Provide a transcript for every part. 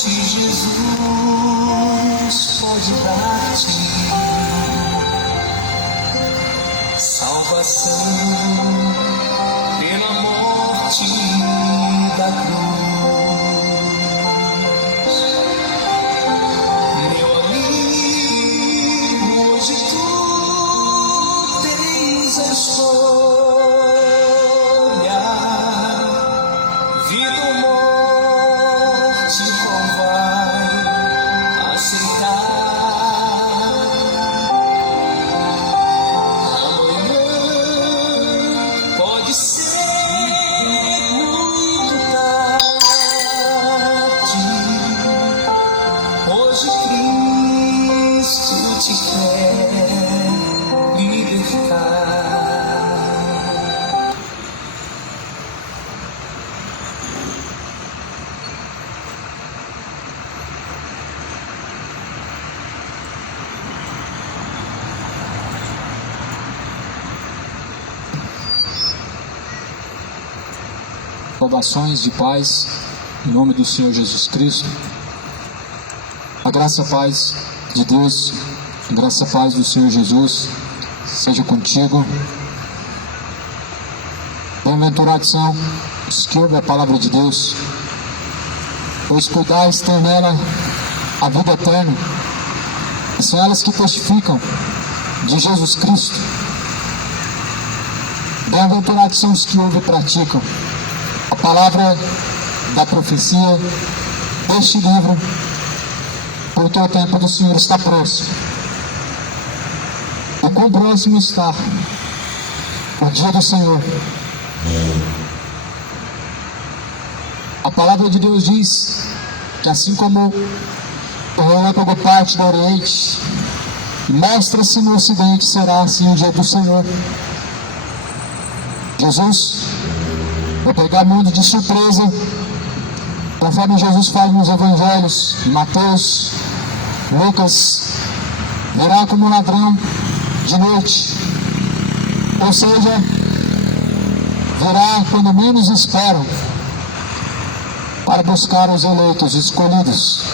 somente Jesus pode dar-te salvação pela morte da cruz. Meu amigo, hoje tu tens a escolha, vida ou morte, qual vai aceitar? Amanhã pode ser muito tarde. Hoje Cristo te quer libertar. Saudações de paz, em nome do Senhor Jesus Cristo. A graça e a paz de Deus, a graça e a paz do Senhor Jesus, seja contigo. Bem-aventurados são os que ouvem a palavra de Deus, pois cuidais ter nela a vida eterna. E são elas que testificam de Jesus Cristo. Bem-aventurados são os que ouvem e praticam a palavra da profecia deste livro, porque o tempo do Senhor está próximo. E quão próximo está o dia do Senhor. A palavra de Deus diz que assim como o relâmpago parte do Oriente e mostra-se no Ocidente, será assim o dia do Senhor. Jesus vai pegar o mundo de surpresa, conforme Jesus fala nos evangelhos, em Mateus, Lucas, virá como um ladrão de noite, ou seja, virá quando menos esperam, para buscar os eleitos, os escolhidos.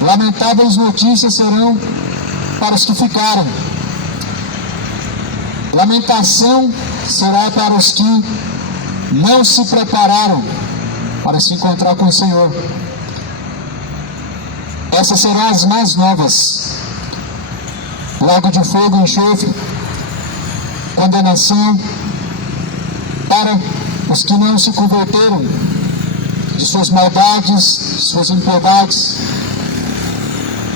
Lamentáveis notícias serão para os que ficaram. Lamentação será para os que não se prepararam para se encontrar com o Senhor. Essas serão as mais novas: lago de fogo e enxofre, condenação para os que não se converteram de suas maldades, de suas impiedades.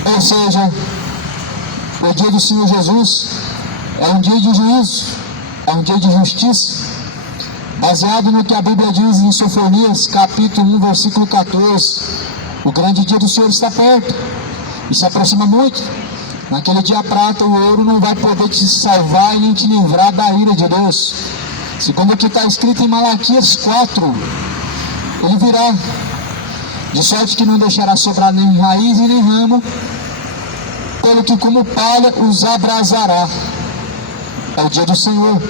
Ou seja, o dia do Senhor Jesus é um dia de juízo, é um dia de justiça, baseado no que a Bíblia diz em Sofonias, capítulo 1, versículo 14. O grande dia do Senhor está perto e se aproxima muito. Naquele dia a prata, o ouro não vai poder te salvar e nem te livrar da ira de Deus. Segundo o que está escrito em Malaquias 4, ele virá, de sorte que não deixará sobrar nem raiz e nem ramo, pelo que como palha os abrasará. É o dia do Senhor.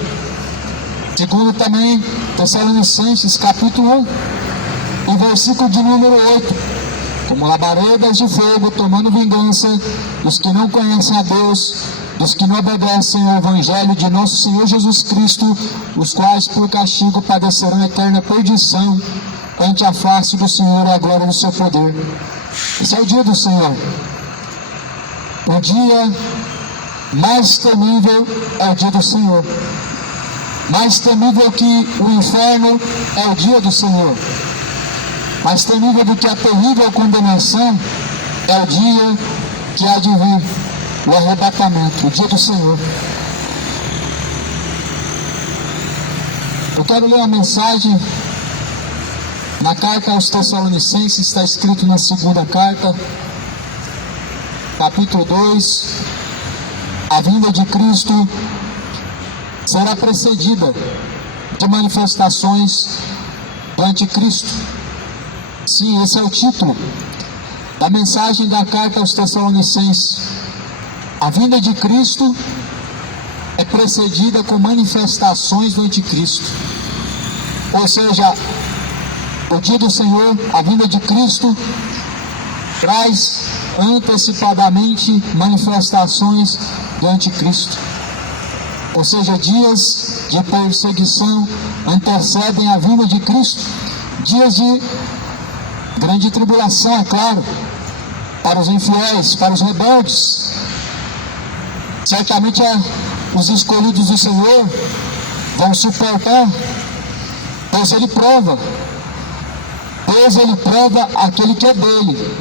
Segundo também Tessalonicenses capítulo 1 e versículo de número 8: como labaredas de fogo, tomando vingança dos que não conhecem a Deus, dos que não obedecem ao Evangelho de nosso Senhor Jesus Cristo, os quais por castigo padecerão eterna perdição ante a face do Senhor e a glória do seu poder. Esse é o dia do Senhor. O dia mais temível é o dia do Senhor. Mais temível que o inferno é o dia do Senhor. Mais temível do que a terrível condenação é o dia que há de vir, o arrebatamento, o dia do Senhor. Eu quero ler uma mensagem na carta aos Tessalonicenses, está escrito na segunda carta, capítulo 2, a vinda de Cristo será precedida de manifestações do anticristo. Sim, esse é o título da mensagem da carta aos Tessalonicenses. A vinda de Cristo é precedida com manifestações do anticristo. Ou seja, O dia do Senhor, a vinda de Cristo, traz antecipadamente manifestações do anticristo. Ou seja, dias de perseguição antecedem a vinda de Cristo. Dias de grande tribulação, é claro, para os infiéis, para os rebeldes. Certamente os escolhidos do Senhor vão suportar, pois Ele prova. Deus, Ele prova aquele que é dele.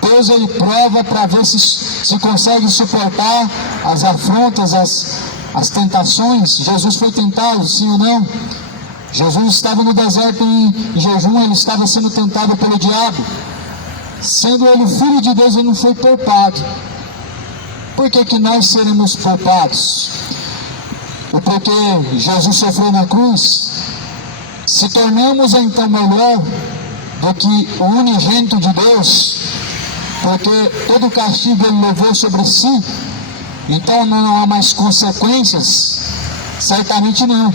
Deus, Ele prova para ver se consegue suportar as afrontas, as tentações. Jesus foi tentado, sim ou não? Jesus estava no deserto em jejum, Ele estava sendo tentado pelo diabo. Sendo Ele filho de Deus, Ele não foi poupado. Por que nós seremos poupados? Porque Jesus sofreu na cruz. Se tornamos então melhor do que o unigênito de Deus, porque todo o castigo Ele levou sobre si, então não há mais consequências? Certamente não.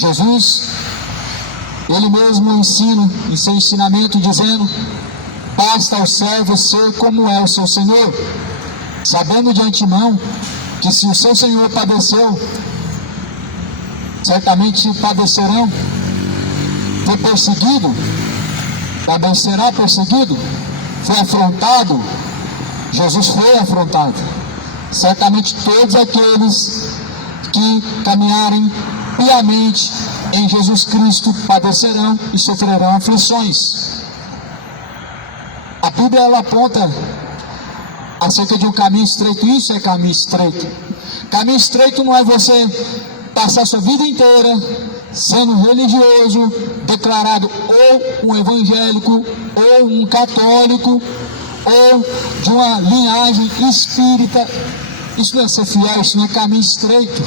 Jesus, Ele mesmo ensina em seu ensinamento dizendo: basta ao servo ser como é o seu Senhor, sabendo de antemão que se o seu Senhor padeceu, certamente padecerão. Foi perseguido, também será perseguido. Foi afrontado, Jesus foi afrontado. Certamente todos aqueles que caminharem piamente em Jesus Cristo padecerão e sofrerão aflições. A Bíblia, ela aponta acerca de um caminho estreito. Isso é caminho estreito. Caminho estreito não é você passar sua vida inteira sendo religioso, declarado ou um evangélico, ou um católico, ou de uma linhagem espírita. Isso não é ser fiel, isso não é caminho estreito.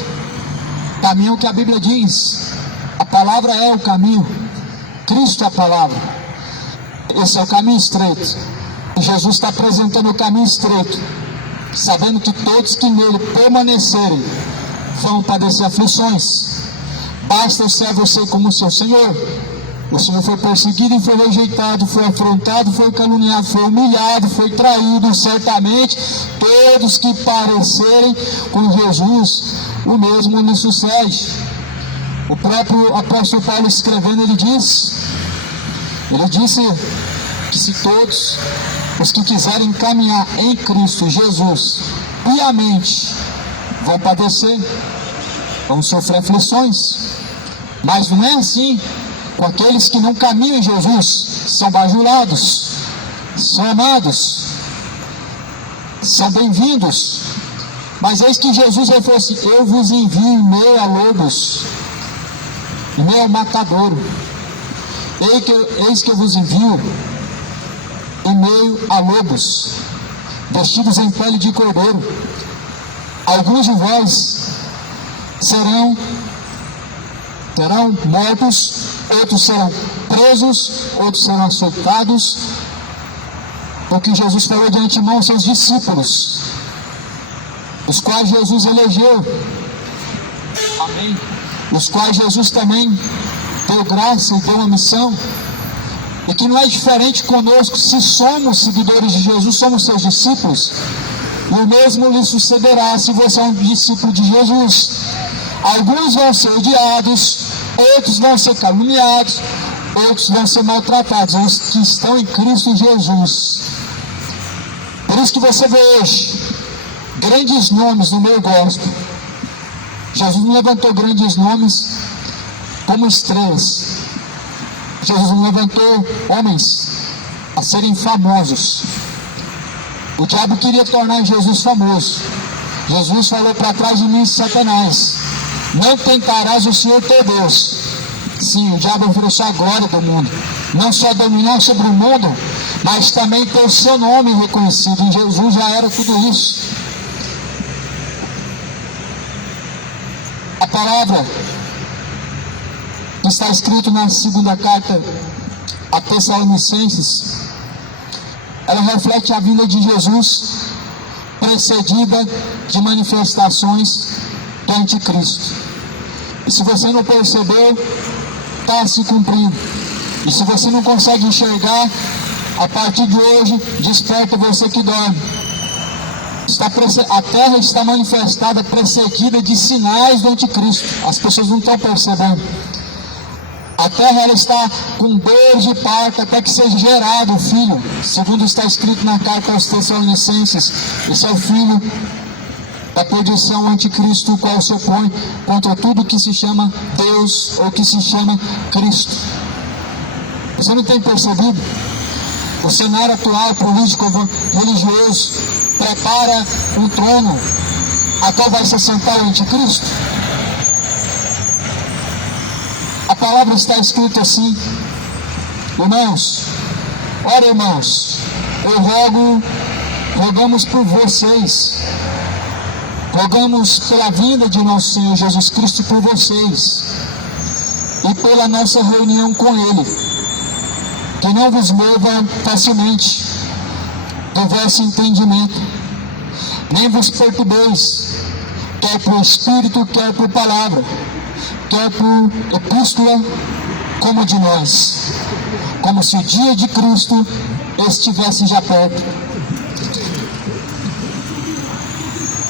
Caminho é o que a Bíblia diz. A palavra é o caminho, Cristo é a palavra. Esse é o caminho estreito. E Jesus está apresentando o caminho estreito, sabendo que todos que nele permanecerem vão padecer aflições. Basta o servo ser como o seu Senhor. O Senhor foi perseguido e foi rejeitado, foi afrontado, foi caluniado, foi humilhado, foi traído. Certamente todos que parecerem com Jesus, o mesmo lhe sucede. O próprio apóstolo Paulo, escrevendo, ele disse que se todos os que quiserem caminhar em Cristo Jesus piamente vão padecer, vão sofrer aflições. Mas não é assim com aqueles que não caminham em Jesus. São bajulados, são amados, são bem-vindos. Mas eis que Jesus falou assim: eu vos envio em meio a lobos, em meio ao matadouro. Eis que eu vos envio em meio a lobos, vestidos em pele de cordeiro. Alguns de vós serão mortos, outros serão presos, outros serão açoitados. Porque Jesus falou de antemão aos seus discípulos, os quais Jesus elegeu. Amém. Os quais Jesus também deu graça e deu uma missão. E que não é diferente conosco. Se somos seguidores de Jesus, somos seus discípulos, e o mesmo lhe sucederá se você é um discípulo de Jesus. Alguns vão ser odiados, outros vão ser caluniados, outros vão ser maltratados, os que estão em Cristo Jesus. Por isso que você vê hoje grandes nomes no meio gospel. Jesus não levantou grandes nomes como estrelas. Jesus não levantou homens a serem famosos. O diabo queria tornar Jesus famoso. Jesus falou: para trás de mim, Satanás, não tentarás o Senhor teu Deus. Sim, o diabo ofereceu a glória do mundo, não só dominar sobre o mundo, mas também ter o seu nome reconhecido. Em Jesus já era tudo isso. A palavra que está escrito na segunda carta a Tessalonicenses, ela reflete a vinda de Jesus, precedida de manifestações do anticristo. E se você não percebeu, está se cumprindo. E se você não consegue enxergar, a partir de hoje, desperta você que dorme. A terra está manifestada, precedida de sinais do anticristo. As pessoas não estão percebendo. A terra ela está com dor de parto até que seja gerado o filho. Segundo está escrito na carta aos Tessalonicenses, esse é o filho da perdição, o anticristo, o qual se opõe contra tudo que se chama Deus ou que se chama Cristo. Você não tem percebido? O cenário atual, político, religioso, prepara um trono a qual vai se assentar o anticristo. A palavra está escrita assim: irmãos, ora irmãos, rogamos por vocês, rogamos pela vinda de nosso Senhor Jesus Cristo por vocês e pela nossa reunião com Ele, que não vos mova facilmente do vosso entendimento, nem vos perturbeis, quer por espírito, quer por palavra, quer por epístola, como de nós, como se o dia de Cristo estivesse já perto.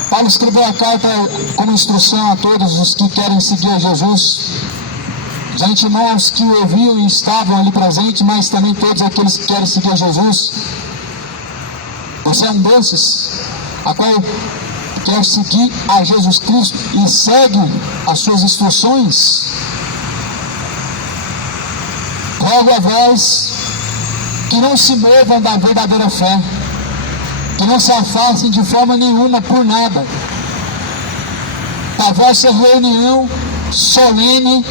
Paulo escreveu a carta como instrução a todos os que querem seguir a Jesus, de antemão aos que ouviam e estavam ali presentes, mas também todos aqueles que querem seguir a Jesus. Você é um desses, a qual quer seguir a Jesus Cristo e segue as suas instruções? Rogo a vós que não se movam da verdadeira fé, que não se afastem de forma nenhuma por nada da vossa reunião solene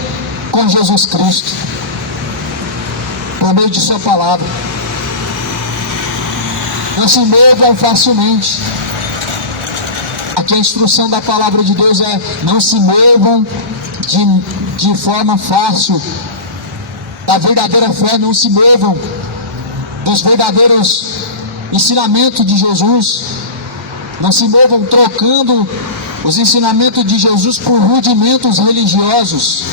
com Jesus Cristo, por meio de sua palavra. Não se movam facilmente. Aqui a instrução da palavra de Deus é: não se movam de forma fácil da verdadeira fé, não se movam dos verdadeiros ensinamentos de Jesus, não se movam trocando os ensinamentos de Jesus por rudimentos religiosos,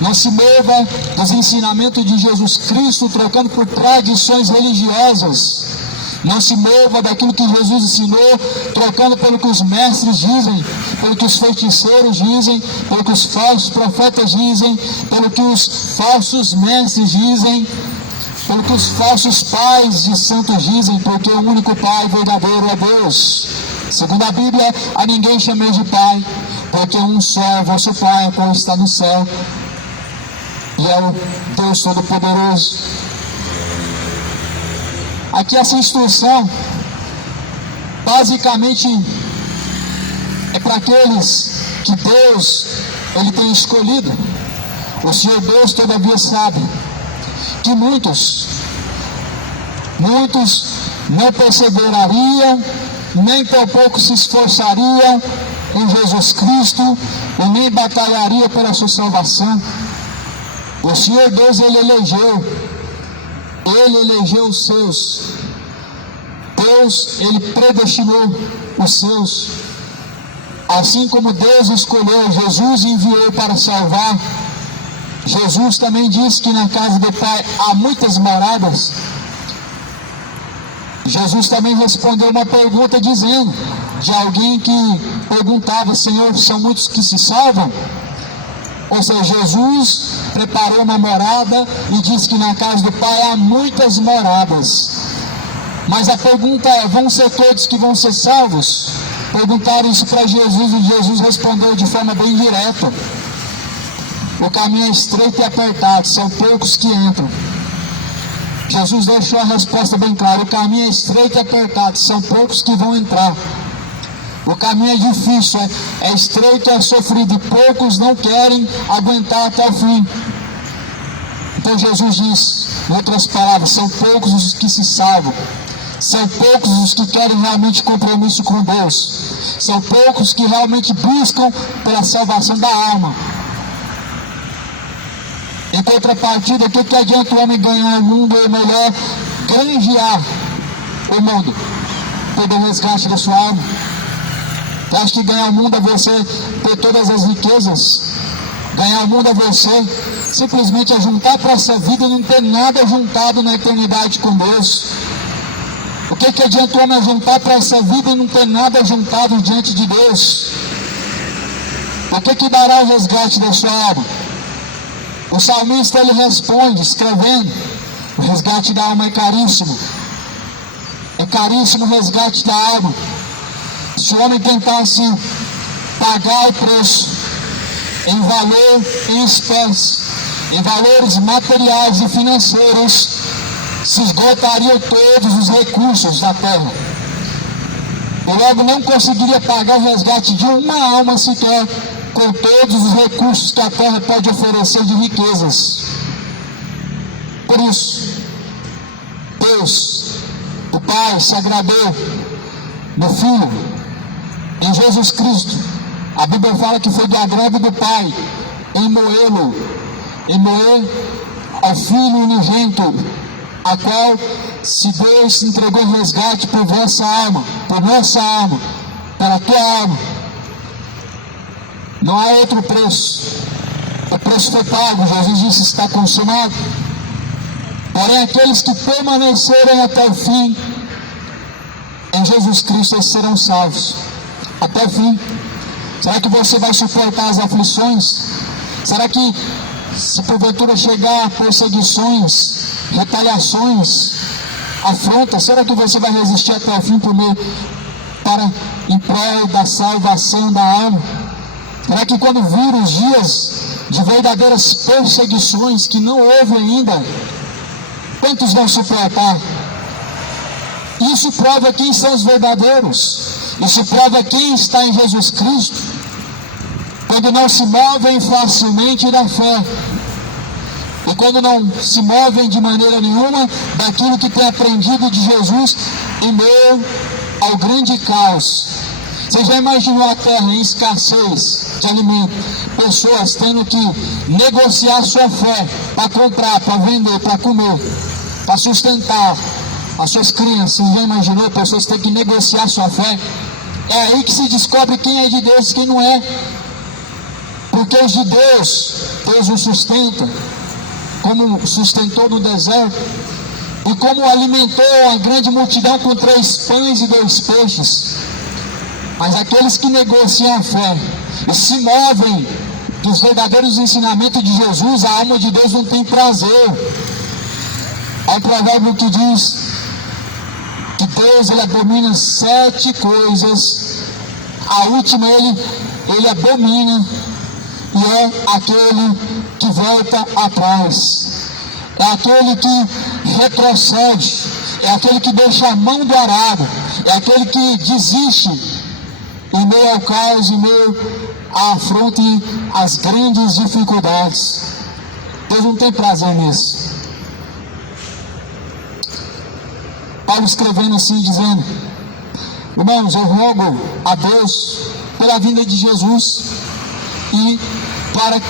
não se mova dos ensinamentos de Jesus Cristo trocando por tradições religiosas. Não se mova daquilo que Jesus ensinou, trocando pelo que os mestres dizem, pelo que os feiticeiros dizem, pelo que os falsos profetas dizem, pelo que os falsos mestres dizem, pelo que os falsos pais de santos dizem, porque o único Pai verdadeiro é Deus. Segundo a Bíblia, a ninguém chameis de Pai, porque um só é vosso Pai, o qual está no céu, e é o Deus Todo-Poderoso. Aqui essa instrução, basicamente, é para aqueles que Deus, Ele tem escolhido. O Senhor Deus, todavia, sabe que muitos não perseverariam, nem tampouco se esforçariam em Jesus Cristo, e nem batalharia pela sua salvação. O Senhor Deus, Ele elegeu os seus. Deus, Ele predestinou os seus. Assim como Deus escolheu Jesus e enviou para salvar, Jesus também disse que na casa do Pai há muitas moradas. Jesus também respondeu uma pergunta dizendo, de alguém que perguntava: Senhor, são muitos que se salvam? Ou seja, Jesus preparou uma morada e disse que na casa do Pai há muitas moradas. Mas a pergunta é: vão ser todos que vão ser salvos? Perguntaram isso para Jesus e Jesus respondeu de forma bem direta: o caminho é estreito e apertado, são poucos que entram. Jesus deixou a resposta bem clara: o caminho é estreito e apertado, são poucos que vão entrar. O caminho é difícil, é estreito, é sofrido, e poucos não querem aguentar até o fim. Então Jesus diz, em outras palavras, são poucos os que se salvam, são poucos os que querem realmente compromisso com Deus, são poucos que realmente buscam pela salvação da alma. Em contrapartida, o que adianta o homem ganhar o mundo, ou melhor, granjear o mundo, perder o resgate da sua alma? Eu acho que ganhar o mundo é você ter todas as riquezas. Ganhar o mundo é você simplesmente ajuntar para essa vida e não ter nada juntado na eternidade com Deus? O que adianta o homem ajuntar para essa vida e não ter nada juntado diante de Deus? O que dará o resgate da sua alma? O salmista ele responde, escrevendo: o resgate da alma é caríssimo. É caríssimo o resgate da alma. Se o homem tentasse pagar o preço em valor, em espécie, em valores materiais e financeiros, se esgotariam todos os recursos da terra. E logo não conseguiria pagar o resgate de uma alma sequer, com todos os recursos que a terra pode oferecer de riquezas. Por isso, Deus, o Pai, se agradou no Filho, em Jesus Cristo. A Bíblia fala que foi do agrado do Pai em moê-lo, em moer ao Filho unigênito, a qual se Deus entregou resgate por vossa alma, por nossa alma, para a tua alma. Não há outro preço. O preço foi pago. Jesus disse: está consumado. Porém, aqueles que permanecerem até o fim em Jesus Cristo, eles serão salvos até o fim. Será que você vai suportar as aflições? Será que, se porventura chegar perseguições, retaliações, afrontas, será que você vai resistir até o fim em prol da salvação da alma? Será que quando vir os dias de verdadeiras perseguições que não houve ainda, quantos vão suportar? Isso prova quem são os verdadeiros. Isso prova quem está em Jesus Cristo, quando não se movem facilmente da fé, e quando não se movem de maneira nenhuma daquilo que tem aprendido de Jesus em meio ao grande caos. Você já imaginou a terra em escassez de alimento, pessoas tendo que negociar sua fé para comprar, para vender, para comer, para sustentar as suas crianças? Você já imaginou pessoas tendo que negociar sua fé? É aí que se descobre quem é de Deus e quem não é. Porque os de Deus, Deus os sustenta, como sustentou no deserto, e como alimentou a grande multidão com 3 pães e 2 peixes. Mas aqueles que negociam a fé e se movem dos verdadeiros ensinamentos de Jesus, a alma de Deus não tem prazer. Há um provérbio que diz que Deus ele abomina 7 coisas, a última ele abomina, e é aquele que volta atrás, é aquele que retrocede, é aquele que deixa a mão do arado, é aquele que desiste em meio ao caos, em meio à afronta e às grandes dificuldades. Deus não tem prazer nisso. Paulo escrevendo assim, dizendo: irmãos, eu rogo a Deus pela vinda de Jesus e para,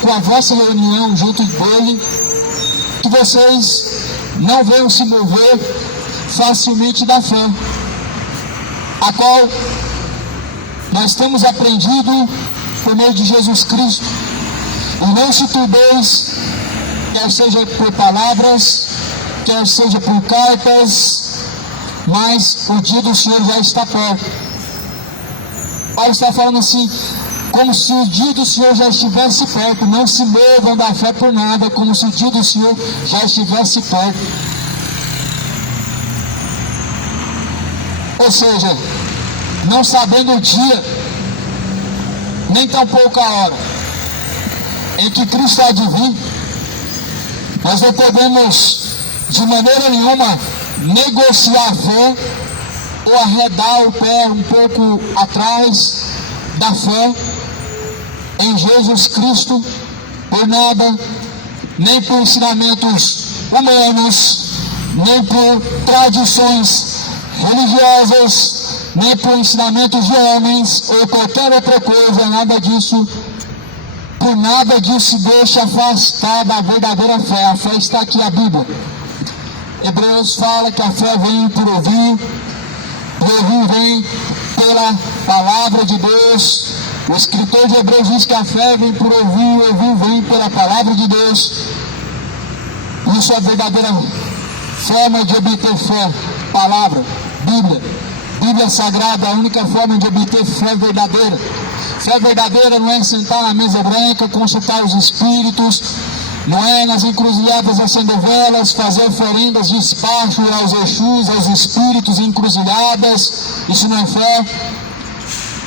com a vossa reunião junto dele, que vocês não venham se mover facilmente da fé, a qual nós temos aprendido por meio de Jesus Cristo. E não se turbeis, quer seja por palavras, quer seja por cartas, mas o dia do Senhor já está perto. Paulo está falando assim, como se o dia do Senhor já estivesse perto. Não se movam da fé por nada, como se o dia do Senhor já estivesse perto. Ou seja, não sabendo o dia, nem tampouco a hora em que Cristo há de vir, nós não podemos de maneira nenhuma negociar a fé ou arredar o pé um pouco atrás da fé em Jesus Cristo por nada, nem por ensinamentos humanos, nem por tradições religiosas, nem por ensinamentos de homens ou qualquer outra coisa, nada disso. Por nada disso se deixa afastar da verdadeira fé. A fé está aqui, a Bíblia. Hebreus fala que a fé vem por ouvir, e ouvir vem pela palavra de Deus. O escritor de Hebreus diz que a fé vem por ouvir, e ouvir vem pela palavra de Deus. Isso é a verdadeira forma de obter fé. Palavra, Bíblia. Bíblia Sagrada é a única forma de obter fé verdadeira. Fé verdadeira não é sentar na mesa branca, consultar os espíritos, não é nas encruzilhadas acender velas, fazer oferendas de despacho aos Exus, aos espíritos encruzilhadas. Isso não é fé.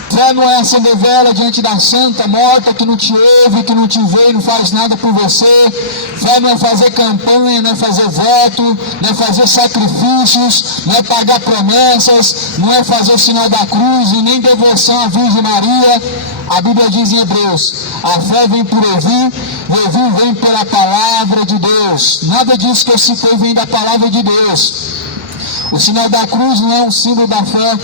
Fé não é acender vela diante da santa morta que não te ouve, que não te vê e não faz nada por você. Fé não é fazer campanha, não é fazer voto, não é fazer sacrifícios, não é pagar promessas, não é fazer o sinal da cruz e nem devoção à Virgem Maria. A Bíblia diz em Hebreus, a fé vem por ouvir, e ouvir vem pela palavra de Deus. Nada disso que eu citei vem da palavra de Deus. O sinal da cruz não é um símbolo da fé.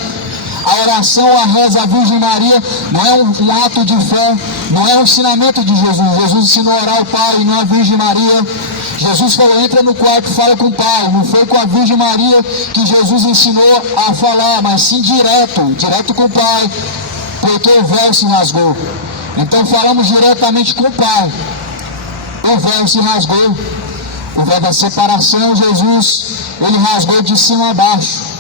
A oração, a reza à Virgem Maria não é um ato de fé, não é um ensinamento de Jesus. Jesus ensinou a orar ao Pai, não a Virgem Maria. Jesus falou, entra no quarto e fala com o Pai. Não foi com a Virgem Maria que Jesus ensinou a falar, mas sim direto com o Pai, porque o véu se rasgou. Então falamos diretamente com o Pai. O véu se rasgou. O véu da separação, Jesus, ele rasgou de cima a baixo.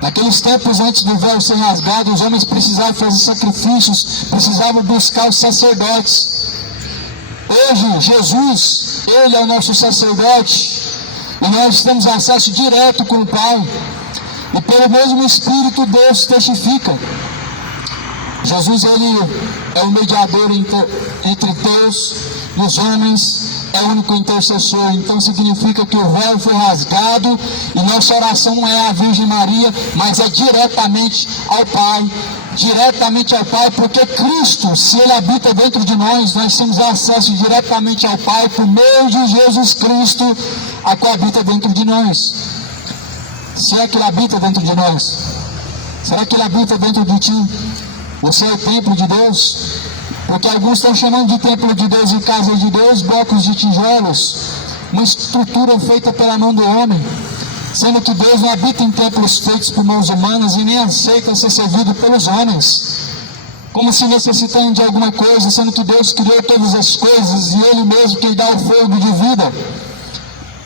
Naqueles tempos antes do véu ser rasgado, os homens precisavam fazer sacrifícios, precisavam buscar os sacerdotes. Hoje, Jesus, ele é o nosso sacerdote, e nós temos acesso direto com o Pai, e pelo mesmo Espírito Deus testifica. Jesus, ele é o mediador entre Deus e os homens, é o único intercessor. Então significa que o véu foi rasgado e nossa oração não é à Virgem Maria, mas é diretamente ao Pai. Diretamente ao Pai, porque Cristo, se Ele habita dentro de nós temos acesso diretamente ao Pai por meio de Jesus Cristo, a qual habita dentro de nós. Se é que Ele habita dentro de nós, será que Ele habita dentro de ti? Você é o templo de Deus? Porque alguns estão chamando de templo de Deus e casa de Deus, blocos de tijolos, uma estrutura feita pela mão do homem, sendo que Deus não habita em templos feitos por mãos humanas e nem aceita ser servido pelos homens, como se necessitando de alguma coisa, sendo que Deus criou todas as coisas e Ele mesmo quem dá o fogo de vida.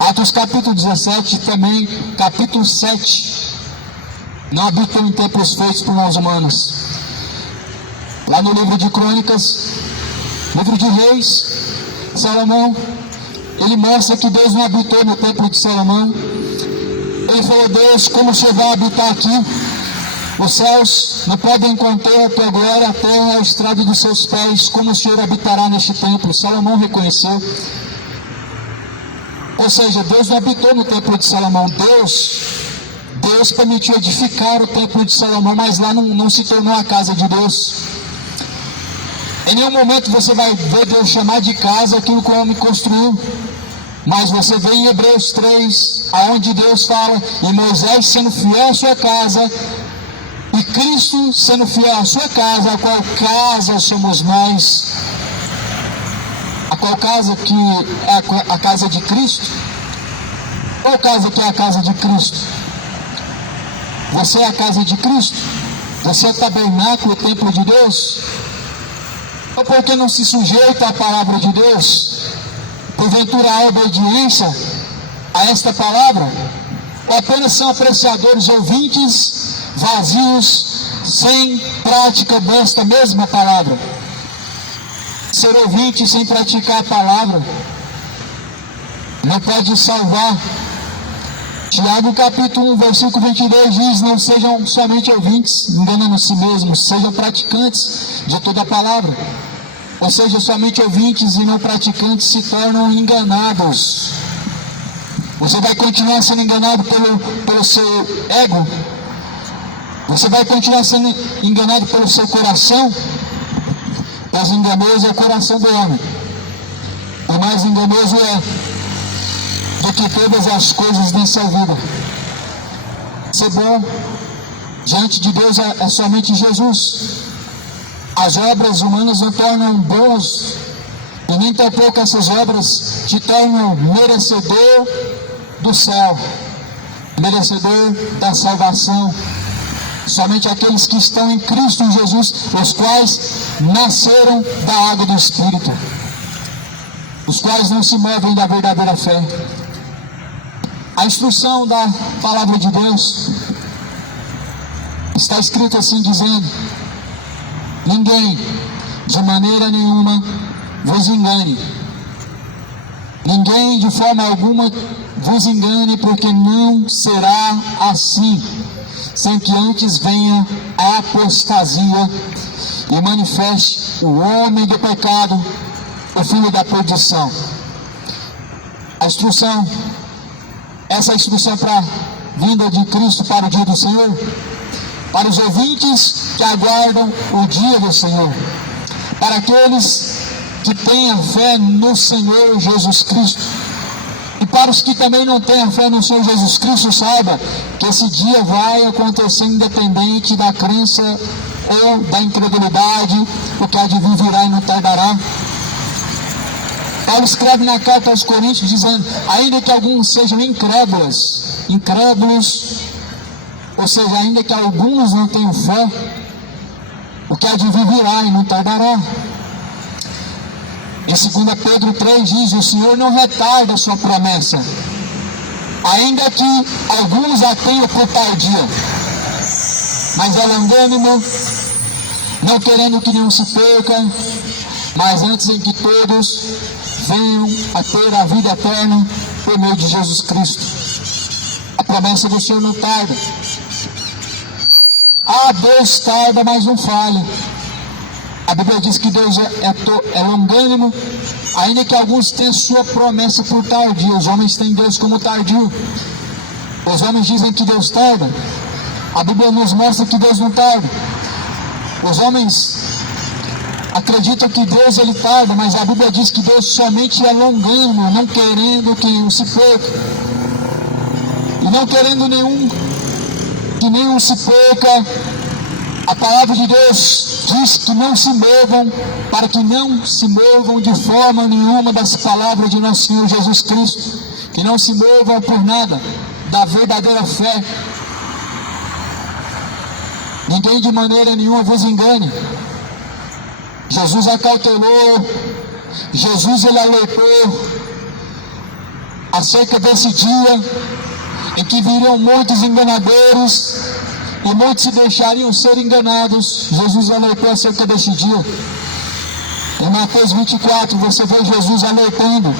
Atos capítulo 17, também capítulo 7, não habitam em templos feitos por mãos humanas. Lá no livro de Crônicas, livro de Reis, Salomão, ele mostra que Deus não habitou no templo de Salomão. Ele falou, Deus, como o Senhor vai habitar aqui? Os céus não podem conter a tua glória, a terra é o estrado dos seus pés, como o Senhor habitará neste templo? Salomão reconheceu. Ou seja, Deus não habitou no templo de Salomão. Deus permitiu edificar o templo de Salomão, mas lá não se tornou a casa de Deus. Em nenhum momento você vai ver Deus chamar de casa aquilo que o homem construiu. Mas você vê em Hebreus 3, aonde Deus fala, e Moisés sendo fiel à sua casa, e Cristo sendo fiel à sua casa, a qual casa somos nós. A qual casa que é a casa de Cristo? Qual casa que é a casa de Cristo? Você é a casa de Cristo? Você é o tabernáculo, o templo de Deus? Ou porque não se sujeita à palavra de Deus? Porventura há obediência a esta palavra? Ou apenas são apreciadores ouvintes, vazios, sem prática desta mesma palavra? Ser ouvinte sem praticar a palavra não pode salvar. Tiago capítulo 1, versículo 22 diz, não sejam somente ouvintes, enganando a si mesmos, sejam praticantes de toda a palavra. Ou seja, somente ouvintes e não praticantes se tornam enganados. Você vai continuar sendo enganado pelo seu ego? Você vai continuar sendo enganado pelo seu coração? Pois enganoso é o coração do homem. O mais enganoso do que todas as coisas nessa vida. Ser bom diante de Deus é somente Jesus. As obras humanas não tornam bons, e nem tampouco essas obras te tornam merecedor do céu, merecedor da salvação. somente aqueles que estão em Cristo Jesus, os quais nasceram da água do Espírito, os quais não se movem da verdadeira fé. A instrução da palavra de Deus está escrito assim, dizendo: ninguém, de maneira nenhuma, vos engane. Ninguém, de forma alguma, vos engane, porque não será assim, sem que antes venha a apostasia e manifeste o homem do pecado, o filho da perdição. A instrução, essa instrução para a vinda de Cristo para o dia do Senhor, para os ouvintes que aguardam o dia do Senhor, para aqueles que têm a fé no Senhor Jesus Cristo, e para os que também não têm a fé no Senhor Jesus Cristo, saiba que esse dia vai acontecer independente da crença ou da incredulidade, o que há de vir virá e não tardará. Paulo escreve na carta aos Coríntios dizendo: ainda que alguns sejam incrédulos, ou seja, ainda que alguns não tenham fé, o que há de vir virá e não tardará. Em 2 Pedro 3 diz: o Senhor não retarda a sua promessa, ainda que alguns a tenham por tardia, mas é longânimo, não querendo que nenhum se perca, mas antes em que todos venham a ter a vida eterna por meio de Jesus Cristo. A promessa do Senhor não tarda. Deus tarda, mas não falha. A Bíblia diz que Deus é longânimo, ainda que alguns tenham sua promessa por tardio. Os homens têm Deus como tardio. Os homens dizem que Deus tarda. A Bíblia nos mostra que Deus não tarda. Os homens acreditam que Deus ele tarda, mas a Bíblia diz que Deus somente é longânimo, não querendo que nenhum se perca, e não querendo que nenhum se perca. A palavra de Deus diz que não se movam, para que não se movam de forma nenhuma das palavras de nosso Senhor Jesus Cristo, que não se movam por nada da verdadeira fé. Ninguém de maneira nenhuma vos engane. Jesus acautelou, Jesus ele alertou acerca desse dia em que viriam muitos enganadores e muitos se deixariam ser enganados. Jesus alertou acerca desse dia. Em Mateus 24 você vê Jesus alertando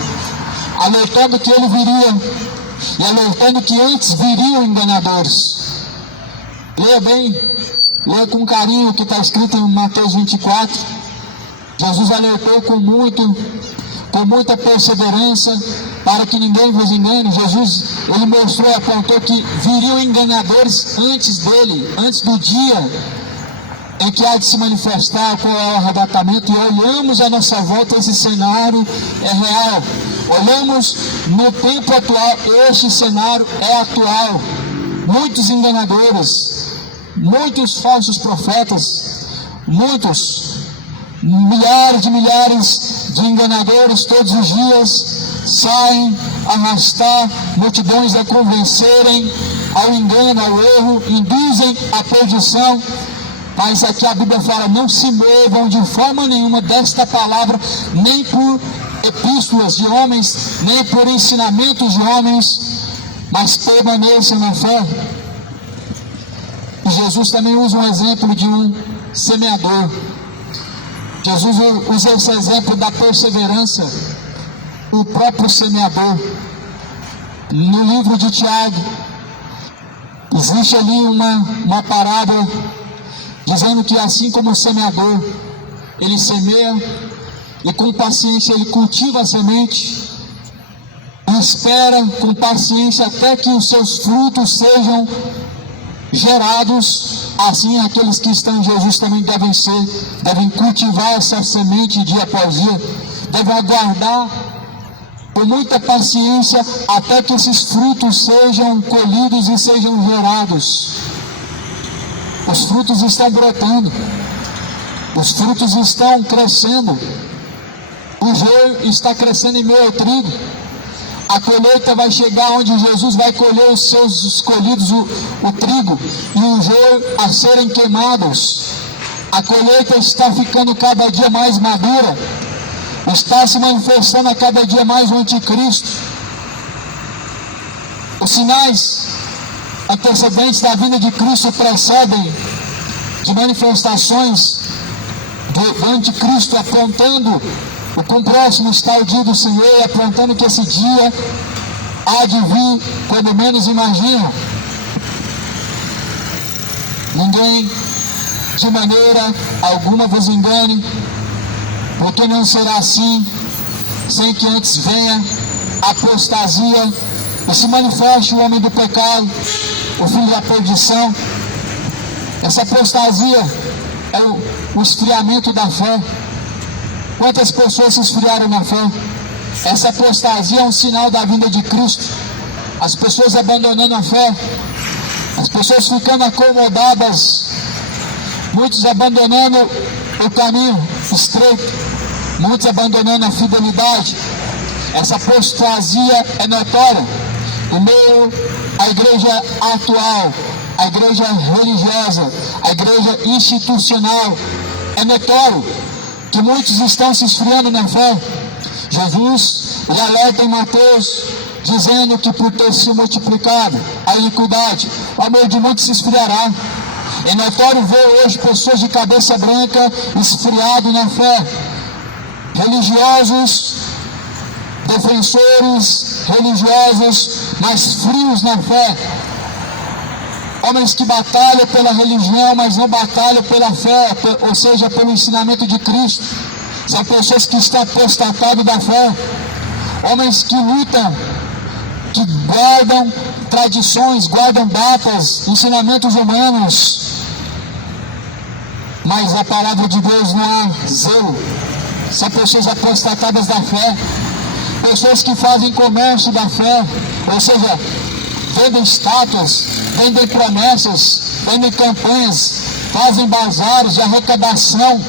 que ele viria, e alertando que antes viriam enganadores. Leia bem, leia com carinho o que está escrito em Mateus 24. Jesus alertou com muita perseverança para que ninguém vos engane. Jesus, ele mostrou, apontou que viriam enganadores antes dele, antes do dia em que há de se manifestar qual é o arrebatamento. E olhamos à nossa volta, esse cenário é real. Olhamos no tempo atual, este cenário é atual. Muitos enganadores, muitos falsos profetas, milhares de enganadores todos os dias saem a arrastar multidões a convencerem ao engano, ao erro, induzem a perdição. Mas aqui a Bíblia fala: não se movam de forma nenhuma desta palavra, nem por epístolas de homens, nem por ensinamentos de homens, mas permaneçam na fé. E Jesus também usa um exemplo de um semeador. Jesus usa esse exemplo da perseverança, o próprio semeador. No livro de Tiago, existe ali uma parábola dizendo que assim como o semeador, ele semeia e com paciência ele cultiva a semente e espera com paciência até que os seus frutos sejam gerados, assim aqueles que estão em Jesus também devem cultivar essa semente dia após dia, devem aguardar com muita paciência até que esses frutos sejam colhidos e sejam gerados. Os frutos estão brotando, os frutos estão crescendo, o joio está crescendo em meio ao trigo. A colheita vai chegar onde Jesus vai colher os seus escolhidos, o trigo e o joio a serem queimados. A colheita está ficando cada dia mais madura, está se manifestando a cada dia mais o anticristo. Os sinais antecedentes da vinda de Cristo precedem de manifestações do anticristo, apontando o quão próximo está o dia do Senhor, e apontando que esse dia há de vir quando menos imaginam. Ninguém de maneira alguma vos engane, porque não será assim, sem que antes venha a apostasia e se manifeste o homem do pecado, o filho da perdição. Essa apostasia é o esfriamento da fé. Quantas pessoas se esfriaram na fé? Essa apostasia é um sinal da vinda de Cristo. As pessoas abandonando a fé, as pessoas ficando acomodadas, muitos abandonando o caminho estreito, muitos abandonando a fidelidade. Essa apostasia é notória em meio à igreja atual, a igreja religiosa, a igreja institucional. É notório que muitos estão se esfriando na fé. Jesus lhe alerta em Mateus, dizendo que por ter se multiplicado a iniquidade, o amor de muitos se esfriará. É notório ver hoje pessoas de cabeça branca esfriados na fé, religiosos, defensores religiosos, mas frios na fé. Homens que batalham pela religião, mas não batalham pela fé, ou seja, pelo ensinamento de Cristo. São pessoas que estão apostatadas da fé. Homens que lutam, que guardam tradições, guardam datas, ensinamentos humanos, mas a palavra de Deus não há zelo. São pessoas apostatadas da fé. Pessoas que fazem comércio da fé, ou seja, vendem estátuas, vendem promessas, vendem campanhas, fazem bazares de arrecadação.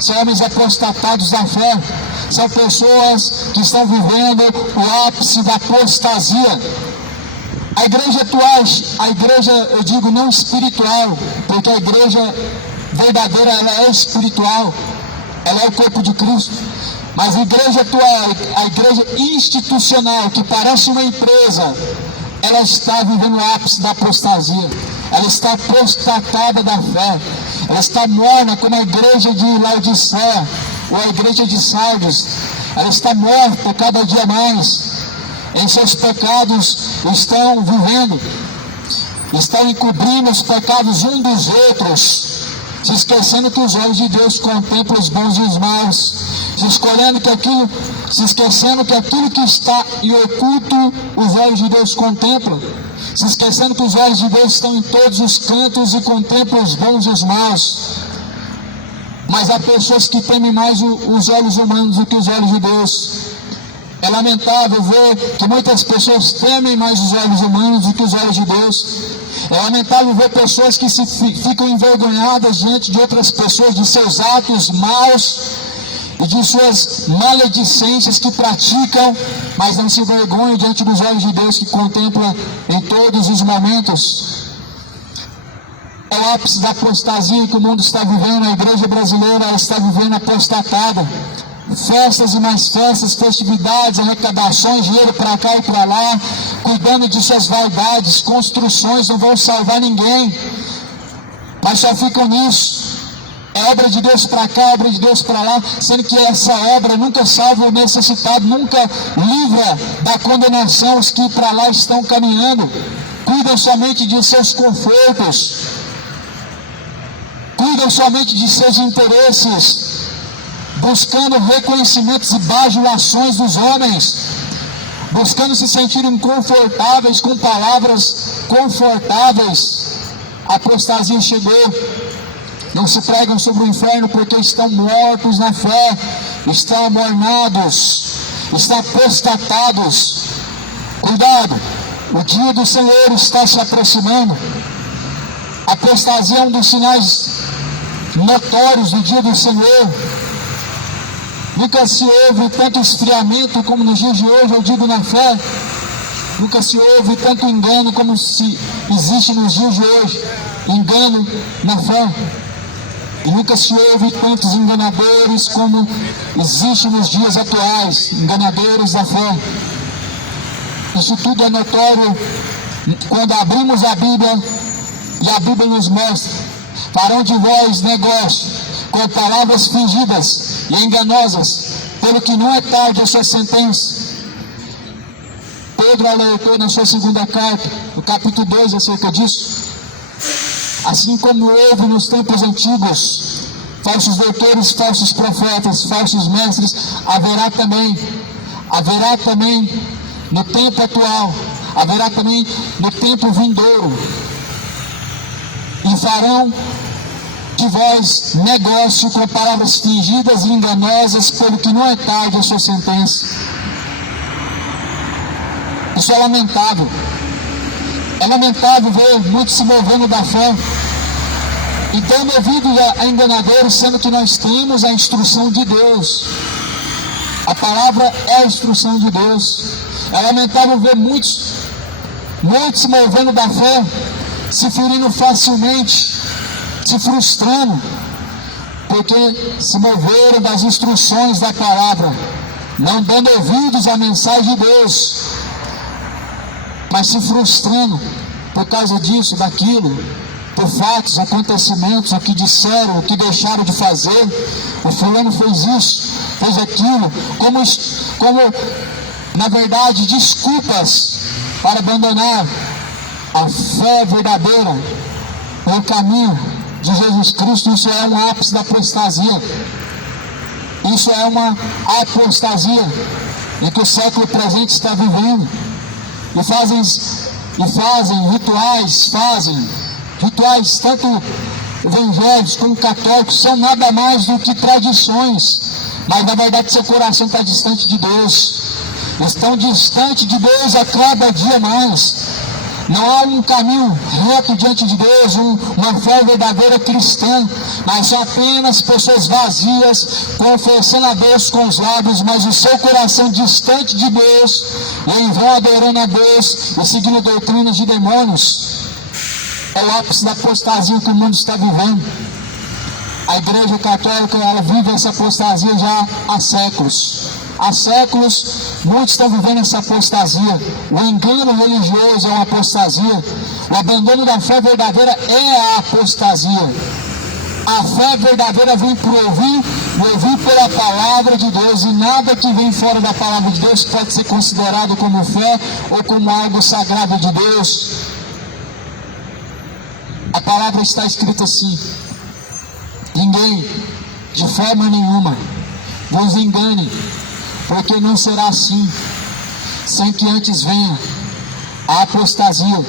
São homens apostatados da fé. São pessoas que estão vivendo o ápice da apostasia. A igreja atual, a igreja, eu digo, não espiritual, porque a igreja verdadeira, ela é espiritual, ela é o corpo de Cristo. Mas a igreja atual, a igreja institucional, que parece uma empresa, ela está vivendo o ápice da apostasia. Ela está apostatada da fé. Ela está morna como a igreja de Laodiceia, ou a igreja de Sardes. Ela está morta cada dia mais. Em seus pecados estão vivendo, estão encobrindo os pecados uns dos outros, se esquecendo que os olhos de Deus contemplam os bons e os maus, se esquecendo que aquilo que está em oculto, os olhos de Deus contemplam, se esquecendo que os olhos de Deus estão em todos os cantos e contemplam os bons e os maus. Mas há pessoas que temem mais os olhos humanos do que os olhos de Deus. É lamentável ver que muitas pessoas temem mais os olhos humanos do que os olhos de Deus. É lamentável ver pessoas que ficam envergonhadas diante de outras pessoas, de seus atos maus e de suas maledicências que praticam, mas não se vergonham diante dos olhos de Deus, que contempla em todos os momentos. É o ápice da apostasia que o mundo está vivendo. A igreja brasileira está vivendo apostatada. Festas e mais festas, festividades, arrecadações, dinheiro para cá e para lá, cuidando de suas vaidades, construções, não vão salvar ninguém, mas só ficam nisso. É obra de Deus para cá, obra de Deus para lá, sendo que essa obra nunca salva o necessitado, nunca livra da condenação os que para lá estão caminhando. Cuidam somente de seus confortos, cuidam somente de seus interesses, buscando reconhecimentos e bajulações dos homens, buscando se sentirem confortáveis com palavras confortáveis. A apostasia chegou. Não se pregam sobre o inferno porque estão mortos na fé, estão amornados, estão apostatados. Cuidado, o dia do Senhor está se aproximando. A apostasia é um dos sinais notórios do dia do Senhor. Nunca se houve tanto esfriamento como nos dias de hoje, eu digo na fé. Nunca se houve tanto engano como se existe nos dias de hoje. Engano na fé. E nunca se houve tantos enganadores como existe nos dias atuais. Enganadores da fé. Isso tudo é notório quando abrimos a Bíblia e a Bíblia nos mostra: farão de vós negócio com palavras fingidas e enganosas, pelo que não é tarde a sua sentença. Pedro alertou na sua segunda carta, no capítulo 2, acerca disso. Assim como houve nos tempos antigos falsos doutores, falsos profetas, falsos mestres, haverá também no tempo atual, haverá também no tempo vindouro, e farão de vós negócio com palavras fingidas e enganosas, pelo que não é tarde a sua sentença. Isso é lamentável. É lamentável ver muitos se movendo da fé e dando ouvido a enganadores, sendo que nós temos a instrução de Deus. A palavra é a instrução de Deus. É lamentável ver muitos se movendo da fé, se ferindo facilmente, se frustrando, porque se moveram das instruções da palavra, não dando ouvidos à mensagem de Deus, mas se frustrando por causa disso, daquilo, por fatos, acontecimentos, o que disseram, o que deixaram de fazer. O fulano fez isso, fez aquilo, como na verdade desculpas para abandonar a fé verdadeira, o caminho de Jesus Cristo. Isso é um ápice da apostasia. Isso é uma apostasia em que o século presente está vivendo. E fazem rituais tanto evangélicos como católicos, são nada mais do que tradições, mas na verdade seu coração está distante de Deus. Estão distante de Deus a cada dia mais. Não há um caminho reto diante de Deus, uma fé verdadeira cristã, mas são apenas pessoas vazias, confessando a Deus com os lábios, mas o seu coração distante de Deus, e em vão adorando a Deus e seguindo doutrinas de demônios. É o ápice da apostasia que o mundo está vivendo. A Igreja Católica, ela vive essa apostasia já há séculos. Há séculos, muitos estão vivendo essa apostasia. O engano religioso é uma apostasia. O abandono da fé verdadeira é a apostasia. A fé verdadeira vem por ouvir, e ouvir pela palavra de Deus. E nada que vem fora da palavra de Deus pode ser considerado como fé ou como algo sagrado de Deus. A palavra está escrita assim: ninguém, de forma nenhuma, vos engane, porque não será assim, sem que antes venha a apostasia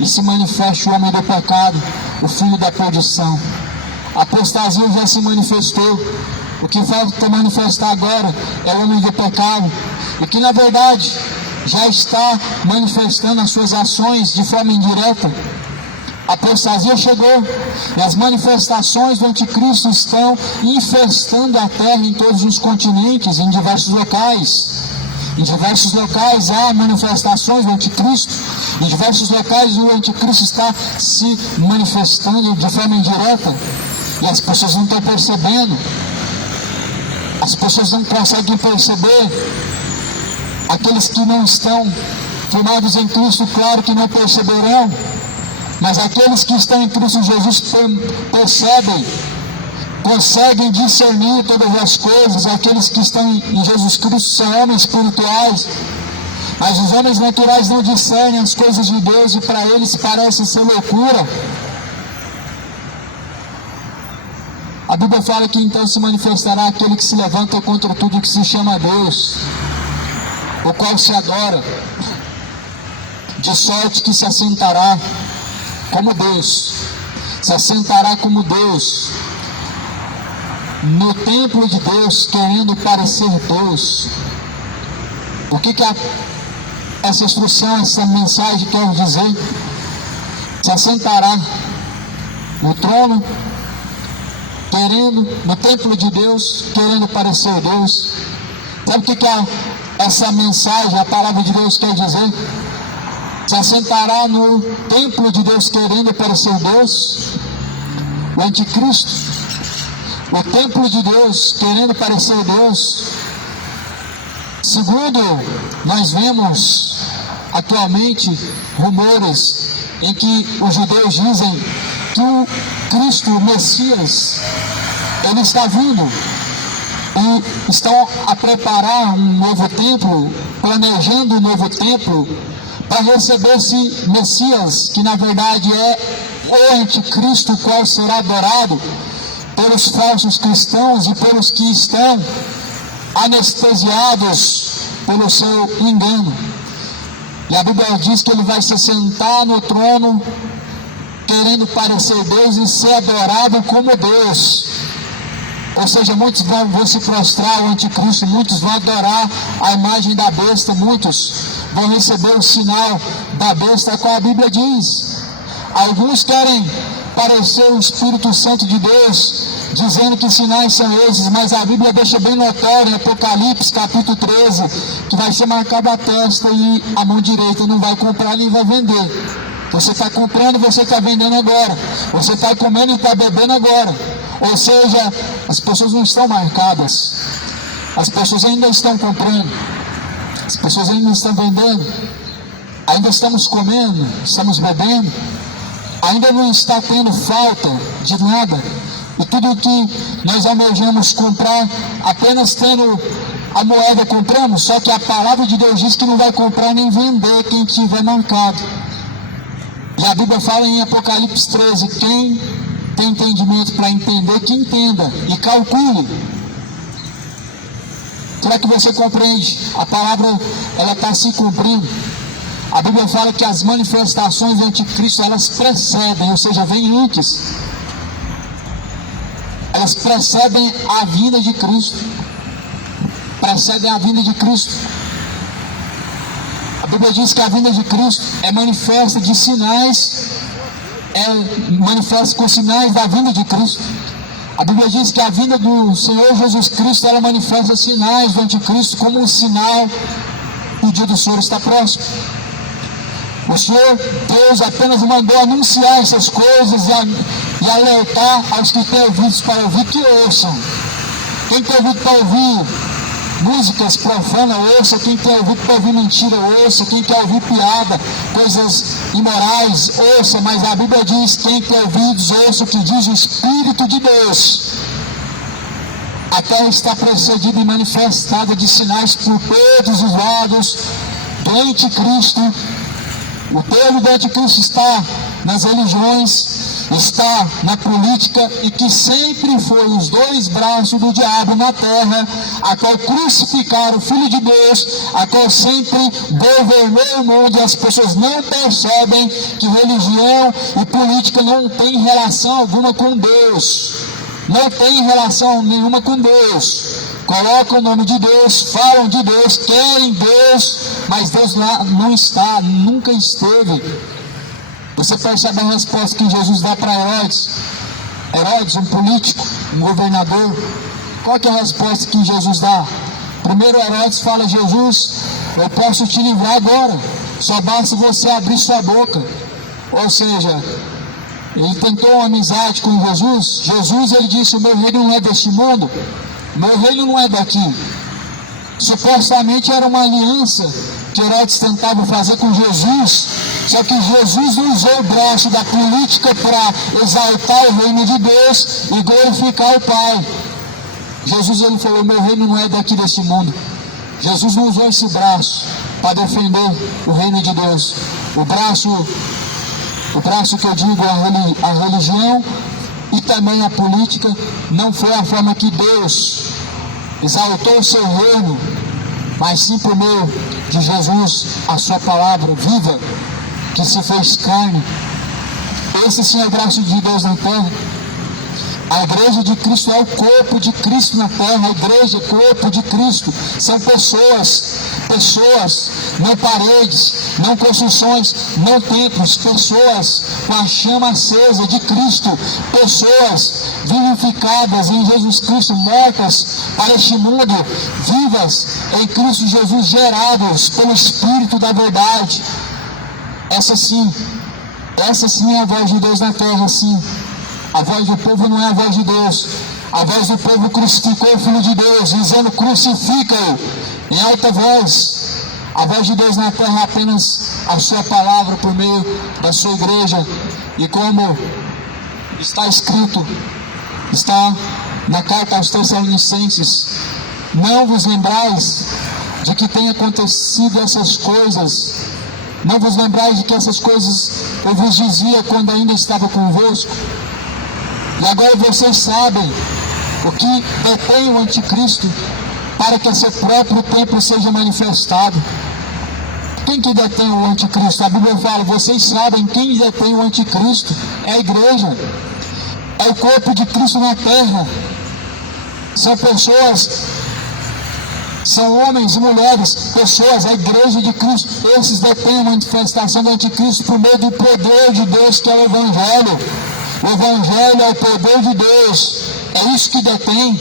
e se manifeste o homem do pecado, o filho da perdição. A apostasia já se manifestou. O que falta manifestar agora é o homem do pecado, e que na verdade já está manifestando as suas ações de forma indireta. A apostasia chegou e as manifestações do anticristo estão infestando a terra em todos os continentes, em diversos locais. Em diversos locais há manifestações do anticristo. Em diversos locais o anticristo está se manifestando de forma indireta. E as pessoas não estão percebendo. As pessoas não conseguem perceber. Aqueles que não estão firmados em Cristo, claro que não perceberão. Mas aqueles que estão em Cristo Jesus percebem, conseguem discernir todas as coisas. Aqueles que estão em Jesus Cristo são homens espirituais, mas os homens naturais não discernem as coisas de Deus, e para eles parece ser loucura. A Bíblia fala que então se manifestará aquele que se levanta contra tudo que se chama Deus, o qual se adora, de sorte que se assentará como Deus, se assentará como Deus no templo de Deus, querendo parecer Deus. O que essa instrução, essa mensagem quer dizer? Se assentará no trono, querendo, no templo de Deus, querendo parecer Deus. Sabe o que essa mensagem, a palavra de Deus quer dizer? Se assentará no templo de Deus querendo parecer Deus, o anticristo. O templo de Deus querendo parecer Deus. Segundo, nós vemos atualmente rumores em que os judeus dizem que o Cristo, o Messias, ele está vindo e estão a preparar um novo templo, planejando um novo templo para receber esse Messias, que na verdade é o anticristo, o qual será adorado pelos falsos cristãos e pelos que estão anestesiados pelo seu engano. E a Bíblia diz que ele vai se sentar no trono querendo parecer Deus e ser adorado como Deus. Ou seja, muitos vão se prostrar ao anticristo, muitos vão adorar a imagem da besta, muitos vão receber o sinal da besta, qual a Bíblia diz. Alguns querem parecer o Espírito Santo de Deus, dizendo que sinais são esses, mas a Bíblia deixa bem notório em Apocalipse capítulo 13, que vai ser marcada a testa e a mão direita não vai comprar nem vai vender. Você está comprando, você está vendendo agora. Você está comendo e está bebendo agora. Ou seja, as pessoas não estão marcadas. As pessoas ainda estão comprando. As pessoas ainda estão vendendo. Ainda estamos comendo, estamos bebendo. Ainda não está tendo falta de nada. E tudo que nós almejamos comprar, apenas tendo a moeda compramos. Só que a palavra de Deus diz que não vai comprar nem vender quem tiver marcado. E a Bíblia fala em Apocalipse 13, quem tem entendimento para entender, que entenda e calcule. Será que você compreende? A palavra, ela está se cumprindo. A Bíblia fala que as manifestações do anticristo, elas precedem, ou seja, vêm antes. Elas precedem a vinda de Cristo. Precedem a vinda de Cristo. A Bíblia diz que a vinda de Cristo é manifesta de sinais, manifesta com sinais da vinda de Cristo. A Bíblia diz que a vinda do Senhor Jesus Cristo, ela manifesta sinais do anticristo como um sinal que o dia do Senhor está próximo. O Senhor, Deus, apenas mandou anunciar essas coisas e alertar aos que têm ouvidos para ouvir, que ouçam. Quem tem ouvido para ouvir músicas profanas, ouça. Quem quer ouvir para ouvir mentira, ouça. Quem quer ouvir piada, coisas imorais, ouça. Mas a Bíblia diz, quem tem ouvidos, ouça o que diz o Espírito de Deus. A terra está precedida e manifestada de sinais por todos os lados do anticristo. O povo do anticristo está nas religiões, está na política, e que sempre foi os dois braços do diabo na terra, a qual crucificaram o Filho de Deus, a qual sempre governou o mundo, e as pessoas não percebem que religião e política não tem relação alguma com Deus. Não tem relação nenhuma com Deus. Colocam o nome de Deus, falam de Deus, querem Deus, mas Deus lá não está, nunca esteve. Você percebe a resposta que Jesus dá para Herodes? Herodes, um político, um governador. Qual que é a resposta que Jesus dá? Primeiro Herodes fala a Jesus, eu posso te livrar agora, só basta você abrir sua boca. Ou seja, ele tentou uma amizade com Jesus. Jesus, ele disse, o meu reino não é deste mundo, o meu reino não é daqui. Supostamente era uma aliança que Herodes tentava fazer com Jesus, só que Jesus usou o braço da política para exaltar o reino de Deus e glorificar o Pai. Jesus, ele falou, meu reino não é daqui desse mundo. Jesus não usou esse braço para defender o reino de Deus. O braço que eu digo, a religião e também a política, não foi a forma que Deus exaltou o seu reino, mas sim por meio de Jesus, a sua palavra viva, que se fez carne. Esse sim é o braço de Deus na terra. A igreja de Cristo é o corpo de Cristo na terra. A igreja é o corpo de Cristo. São pessoas não paredes, não construções, não templos, pessoas com a chama acesa de Cristo, pessoas vivificadas em Jesus Cristo, mortas para este mundo, vivas em Cristo Jesus, gerados pelo Espírito da verdade. Essa sim é a voz de Deus na terra, sim. A voz do povo não é a voz de Deus. A voz do povo crucificou o Filho de Deus, dizendo: crucifica-o, em alta voz. A voz de Deus na terra é apenas a sua palavra por meio da sua igreja. E como está escrito, está na carta aos Tessalonicenses: não vos lembrais de que tem acontecido essas coisas. Não vos lembrais de que essas coisas eu vos dizia quando ainda estava convosco. E agora vocês sabem o que detém o anticristo, para que a seu próprio tempo seja manifestado. Quem que detém o anticristo? A Bíblia fala: vocês sabem quem detém o anticristo. É a igreja, é o corpo de Cristo na terra. São pessoas, são homens e mulheres, pessoas, a igreja de Cristo. Esses detêm a manifestação do anticristo por meio do poder de Deus, que é o Evangelho. O Evangelho é o poder de Deus, é isso que detém.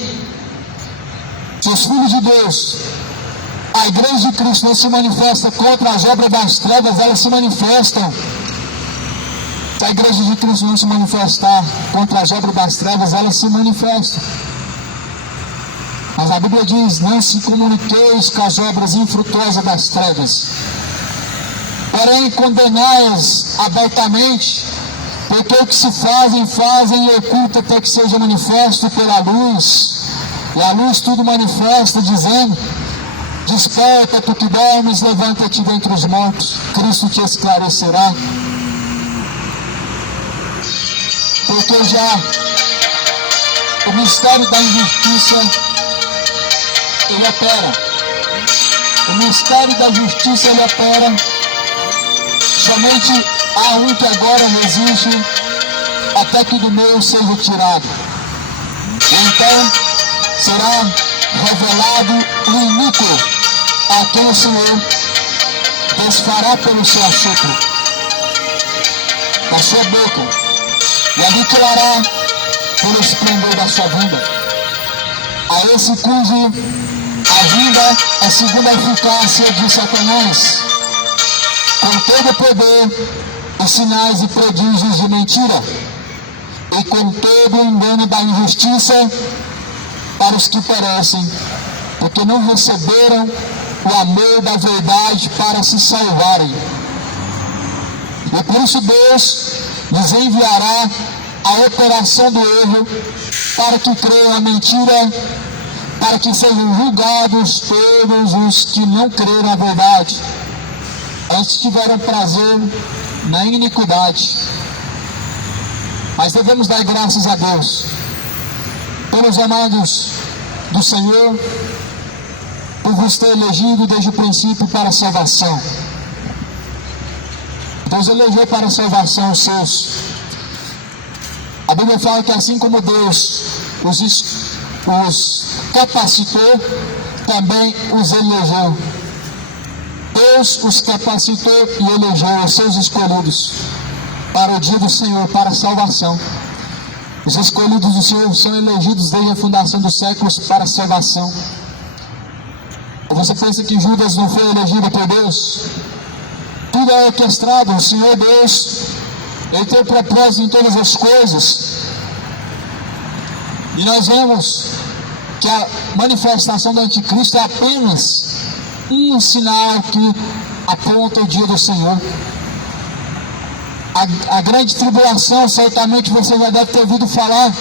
Se os filhos de Deus, a igreja de Cristo, não se manifesta contra as obras das trevas, elas se manifestam. Se a igreja de Cristo não se manifestar contra as obras das trevas, elas se manifestam. Mas a Bíblia diz: não se comuniqueis com as obras infrutuosas das trevas, porém condenai-as abertamente, porque o que se fazem em oculto até que seja manifesto pela luz. E a luz tudo manifesta, dizendo: desperta, tu que dormes, levanta-te dentre os mortos, Cristo te esclarecerá. Porque já o mistério da injustiça, ele opera. O mistério da justiça, ele opera. Somente há um que agora resiste até que do meio seja tirado. E então será revelado o iníquo, a quem o Senhor desfará pelo seu assopro da sua boca, e aniquilará pelo esplendor da sua vinda. A esse cujo a vinda é segundo a eficácia de Satanás, com todo o poder, os sinais e prodígios de mentira, e com todo o engano da injustiça para os que perecem, porque não receberam o amor da verdade para se salvarem. E por isso Deus lhes enviará a operação do erro, para que creiam a mentira, para que sejam julgados todos os que não creram a verdade, antes tiveram prazer na iniquidade. Mas devemos dar graças a Deus pelos amados do Senhor, por vos ter elegido desde o princípio para a salvação. Deus elegeu para a salvação os seus. A Bíblia fala que assim como Deus os capacitou, também os elegeu. Deus os capacitou e elegeu os seus escolhidos para o dia do Senhor, para a salvação. Os escolhidos do Senhor são elegidos desde a fundação dos séculos para a salvação. Ou você pensa que Judas não foi elegido por Deus? Tudo é orquestrado. O Senhor Deus, Ele tem propósito em todas as coisas. E nós vemos que a manifestação do anticristo é apenas um sinal que aponta o dia do Senhor. A grande tribulação, certamente você já deve ter ouvido falar.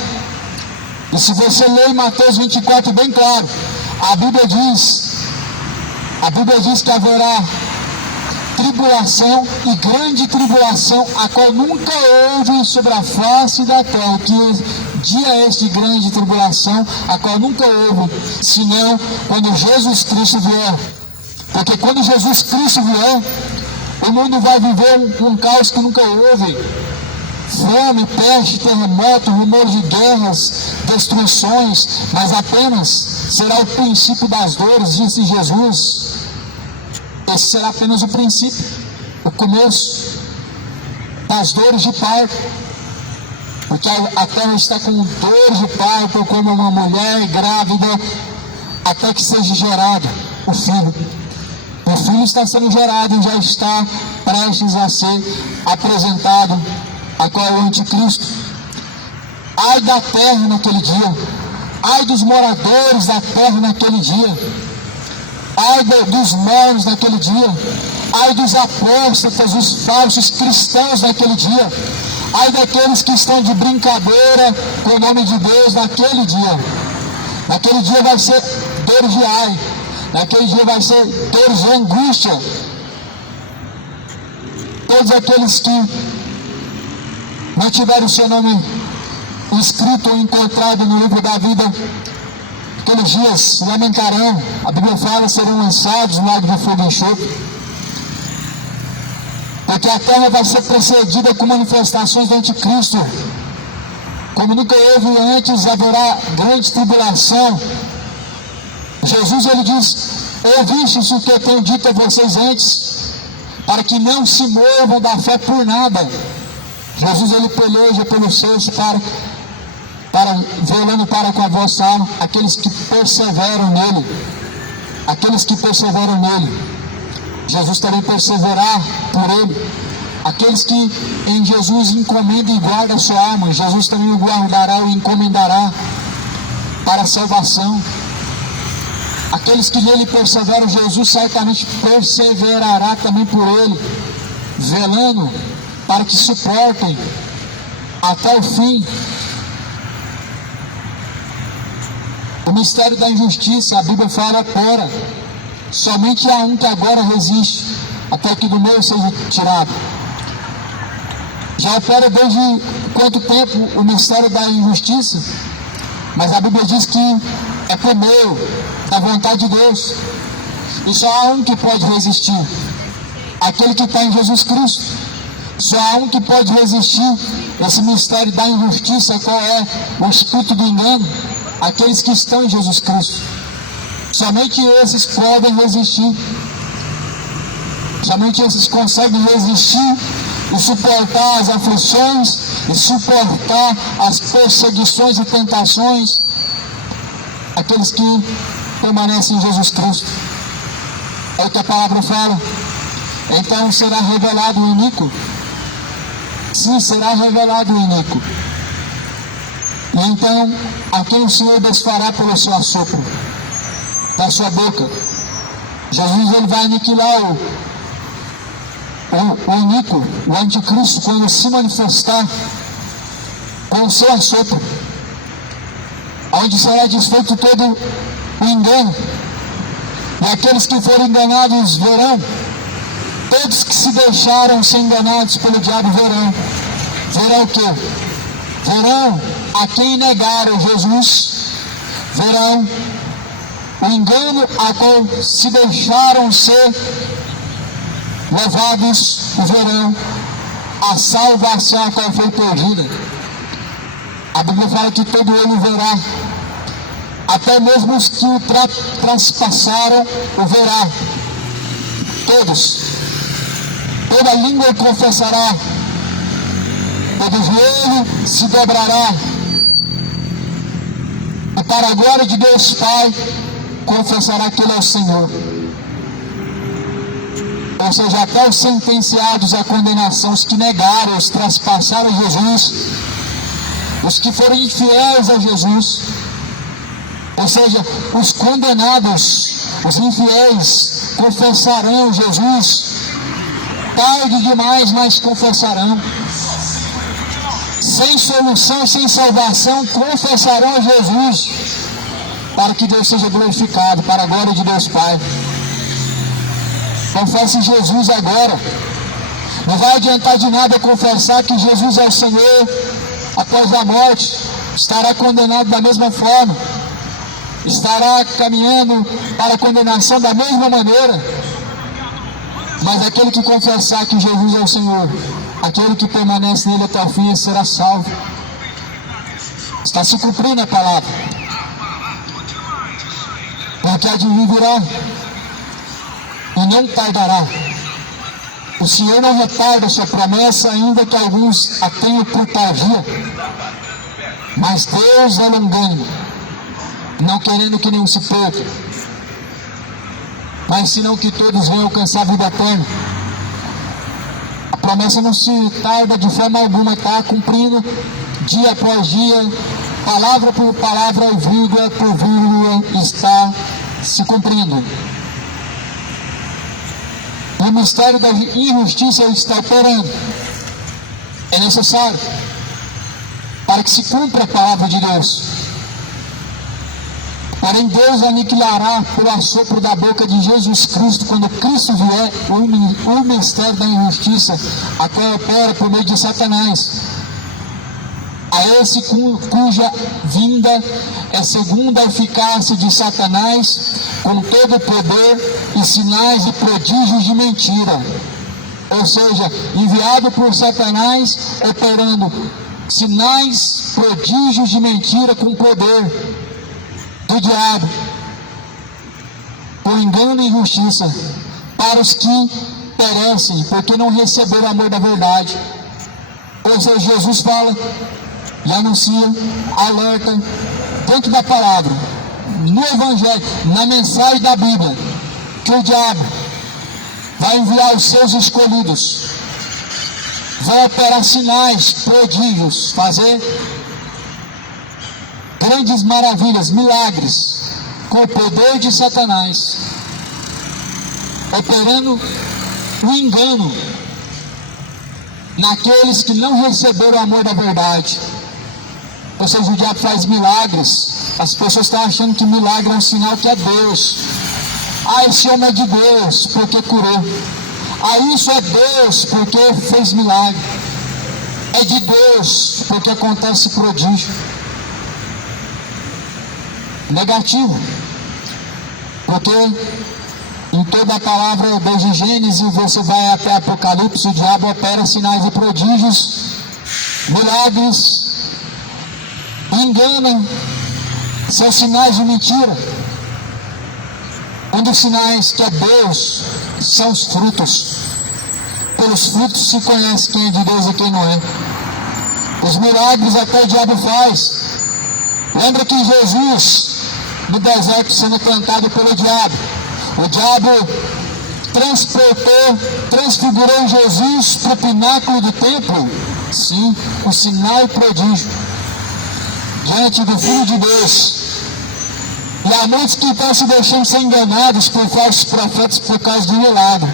E se você ler em Mateus 24, bem claro, a Bíblia diz que haverá tribulação e grande tribulação, a qual nunca houve sobre a face da terra. Que dia é este de grande tribulação, a qual nunca houve, senão quando Jesus Cristo vier. Porque quando Jesus Cristo vier, o mundo vai viver um caos que nunca houve. Fome, peste, terremoto, rumores de guerras, destruições, mas apenas será o princípio das dores, disse Jesus. esse será apenas o princípio, o começo das dores de parto, porque a terra está com dores de parto, como uma mulher grávida, até que seja gerado o filho. O filho está sendo gerado e já está prestes a ser apresentado, a qual é o anticristo. Ai da terra naquele dia, ai dos moradores da terra naquele dia, ai dos mortos naquele dia, ai dos apóstatas, dos falsos cristãos naquele dia, ai daqueles que estão de brincadeira com o nome de Deus naquele dia. Naquele dia vai ser dores de ai, naquele dia vai ser dores de angústia. Todos aqueles que não tiveram o seu nome escrito ou encontrado no livro da vida, aqueles dias lamentarão, a Bíblia fala, serão lançados no lago de fogo e enxofre, porque a terra vai ser precedida com manifestações do anticristo, como nunca houve antes. Haverá grande tribulação. Jesus, ele diz: ouvistes o que eu tenho dito a vocês antes, para que não se movam da fé por nada. Jesus, ele peleja pelos seus velando para com a vossa alma, aqueles que perseveram nele, aqueles que perseveram nele. Jesus também perseverar por ele. Aqueles que em Jesus encomendam e guardam a sua alma, Jesus também o guardará e encomendará para a salvação. Aqueles que nele perseveram, Jesus certamente perseverará também por ele, velando para que suportem até o fim. O mistério da injustiça, a Bíblia fala, opera. Somente há um que agora resiste, até que do meio seja tirado. Já opera desde quanto tempo o mistério da injustiça? Mas a Bíblia diz que é por meio da vontade de Deus. E só há um que pode resistir, aquele que está em Jesus Cristo. Só há um que pode resistir esse mistério da injustiça, qual é o espírito do engano, aqueles que estão em Jesus Cristo. Somente esses podem resistir. Somente esses conseguem resistir e suportar as aflições, e suportar as perseguições e tentações, aqueles que permanecem em Jesus Cristo. É o que a palavra fala. Então será revelado o iníquo. Sim, será revelado o iníquo. E então, a quem o Senhor desfará pelo seu assopro da sua boca. Jesus, ele vai aniquilar o iníquo, o anticristo, quando se manifestar com o seu assopro, onde será desfeito todo o engano. E aqueles que forem enganados verão. Todos que se deixaram ser enganados pelo diabo verão. Verão o quê? Verão a quem negaram Jesus. Verão o engano a qual se deixaram ser levados, e verão a salvação a qual foi perdida. A Bíblia fala que todo olho verá, até mesmo os que o traspassaram o verá. Todos. Toda língua confessará, todo joelho se dobrará, e para a glória de Deus Pai confessará que Ele é o Senhor. Ou seja, até os sentenciados à condenação, os que negaram, os traspassaram Jesus, os que foram infiéis a Jesus, ou seja, os condenados, os infiéis, confessarão Jesus. Tarde demais, mas confessarão. Sem solução, sem salvação, confessarão a Jesus, para que Deus seja glorificado, para a glória de Deus Pai. Confesse Jesus agora. Não vai adiantar de nada confessar que Jesus é o Senhor após a morte. Estará condenado da mesma forma. Estará caminhando para a condenação da mesma maneira. Mas aquele que confessar que Jesus é o Senhor, aquele que permanece nele até o fim, será salvo. Está se cumprindo a palavra. Porque a de mim virá. e não tardará. O Senhor não retarda sua promessa, ainda que alguns a tenham por tardia. Mas Deus é longânimo, não querendo que nenhum se perca, mas senão que todos venham alcançar a vida eterna. A promessa não se tarda de forma alguma, está cumprindo dia após dia, palavra por palavra, vírgula por vírgula, está se cumprindo. O mistério da injustiça está operando. É necessário para que se cumpra a palavra de Deus. Porém, Deus aniquilará por assopro da boca de Jesus Cristo, quando Cristo vier, o mistério da injustiça, a qual opera por meio de Satanás. A esse cuja vinda é segundo a eficácia de Satanás, com todo o poder e sinais e prodígios de mentira. Ou seja, enviado por Satanás, operando sinais, prodígios de mentira com poder do diabo, por engano e injustiça, para os que perecem, porque não receberam o amor da verdade. Ou seja, Jesus fala e anuncia, alerta, dentro da palavra, no Evangelho, na mensagem da Bíblia, que o diabo vai enviar os seus escolhidos, vai operar sinais, prodígios, fazer grandes maravilhas, milagres, com o poder de Satanás, operando o engano naqueles que não receberam o amor da verdade. Ou seja, o diabo faz milagres. As pessoas estão achando que milagre é um sinal que é Deus. Ah, esse homem é de Deus porque curou. Ah, isso é Deus porque fez milagre. É de Deus porque acontece prodígio. Negativo. Porque em toda a palavra, desde Gênesis, você vai até Apocalipse, o diabo opera sinais e prodígios, milagres, engana, são sinais de mentira. Um dos sinais que é Deus são os frutos. Pelos frutos se conhece quem é de Deus e quem não é. Os milagres até o diabo faz. Lembra que Jesus, no deserto, sendo tentado pelo diabo, o diabo transfigurou Jesus para o pináculo do templo. Sim, o sinal e prodígio diante do Filho de Deus. E há muitos que estão se deixando ser enganados por falsos profetas por causa do milagre.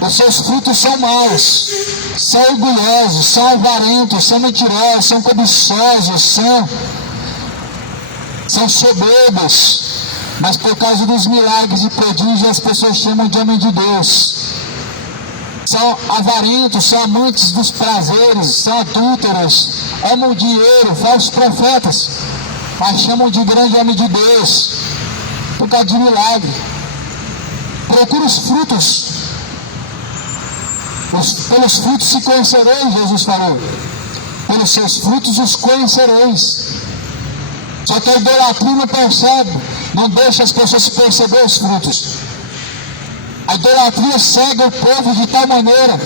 Os seus frutos são maus, são orgulhosos, são avarentos, são mentirosos, são cobiçosos, são soberbos. Mas por causa dos milagres e prodígios, as pessoas chamam de homem de Deus. São avarentos, são amantes dos prazeres, são adúlteros, amam dinheiro, falsos profetas, mas chamam de grande homem de Deus, por causa de milagre. Procura os frutos. Pelos frutos se conhecereis, Jesus falou. Pelos seus frutos os conhecereis. Só que a idolatria não percebe, não deixa as pessoas perceber os frutos. A idolatria cega o povo de tal maneira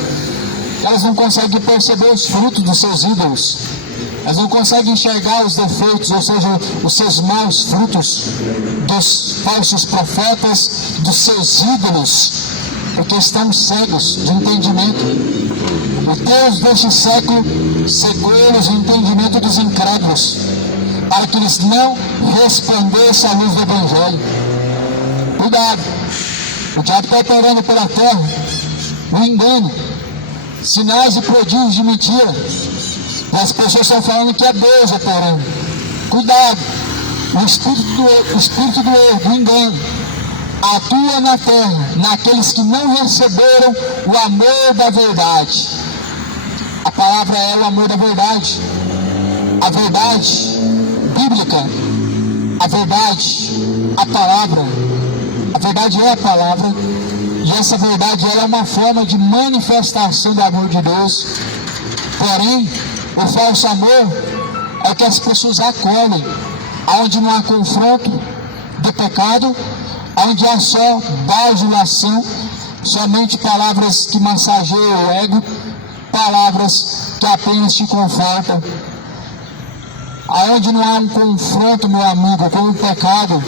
que elas não conseguem perceber os frutos dos seus ídolos. Elas não conseguem enxergar os defeitos, ou seja, os seus maus frutos dos falsos profetas, dos seus ídolos, porque estão cegos de entendimento. O Deus deste século cegou-los o entendimento dos incrédulos, para que eles não resplandecem à luz do Evangelho. Cuidado, o diabo está operando pela terra o engano, sinais e prodígios de mentira, e as pessoas estão falando que é Deus operando. Cuidado, o espírito do erro, do engano, atua na terra, naqueles que não receberam o amor da verdade. A palavra é o amor da verdade. A verdade bíblica, a verdade, a palavra. A verdade é a palavra, e essa verdade ela é uma forma de manifestação do amor de Deus. Porém, o falso amor é o que as pessoas acolhem, onde não há confronto do pecado, onde há só bajulação, somente palavras que massageiam o ego, palavras que apenas te confortam, aonde não há um confronto, meu amigo, com o pecado,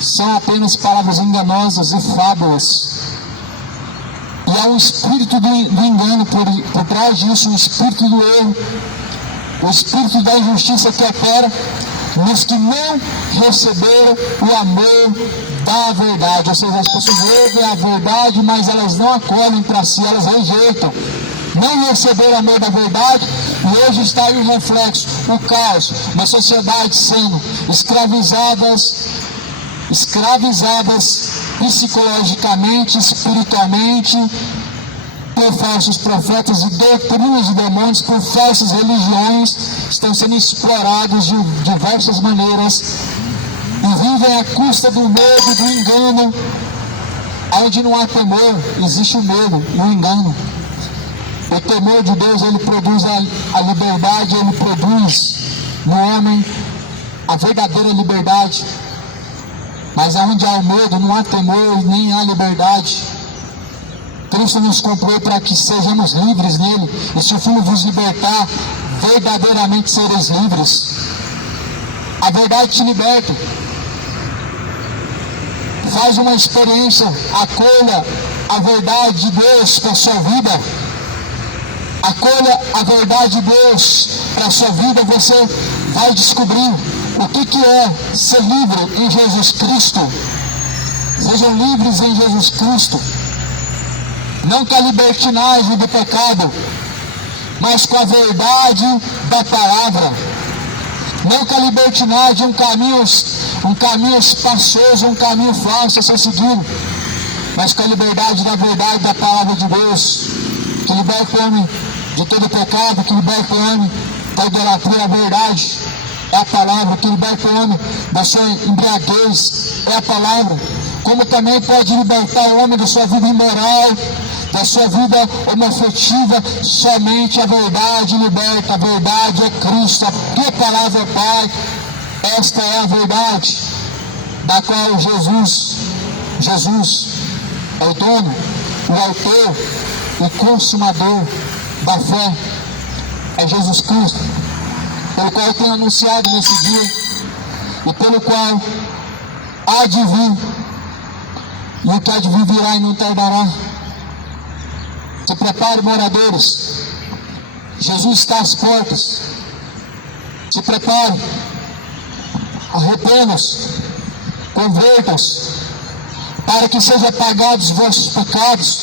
são apenas palavras enganosas e fábulas. E há um espírito do engano por trás disso, um espírito do erro, o espírito da injustiça que opera nos que não receberam o amor da verdade. Ou seja, as pessoas ouvem a verdade, mas elas não acolhem para si, elas rejeitam. Não receberam o amor da verdade, e hoje está aí o reflexo, o caos, uma sociedade sendo escravizadas psicologicamente, espiritualmente, por falsos profetas e doutrinas de demônios, por falsas religiões, estão sendo explorados de diversas maneiras e vivem à custa do medo, do engano. Onde não há temor, existe o medo e o engano. O temor de Deus, ele produz a liberdade, ele produz no homem a verdadeira liberdade. Mas onde há o medo, não há temor, nem há liberdade. Cristo nos comprou para que sejamos livres nele. E se o Filho vos libertar, verdadeiramente sereis livres. A verdade te liberta. Faz uma experiência, acolha a verdade de Deus para a sua vida. Acolha a verdade de Deus para a sua vida, você vai descobrir o que é ser livre em Jesus Cristo. Sejam livres em Jesus Cristo. Não com a libertinagem do pecado, mas com a verdade da palavra. Não com a libertinagem, um caminho espaçoso, um caminho falso a ser seguido, mas com a liberdade da verdade da palavra de Deus, que liberta o homem de todo pecado, que liberta o homem da idolatria. A verdade é a palavra, que liberta o homem da sua embriaguez, é a palavra. Como também pode libertar o homem da sua vida imoral, da sua vida homoafetiva, somente a verdade liberta. A verdade é Cristo, a palavra é Pai. Esta é a verdade, da qual Jesus é o dono, o autor e consumador da fé. É Jesus Cristo, pelo qual eu tenho anunciado nesse dia, e pelo qual há de vir, e o que há de vir virá e não tardará. Se prepare, moradores, Jesus está às portas. Se prepare, arrependam-se, convertam-se, para que sejam apagados os vossos pecados.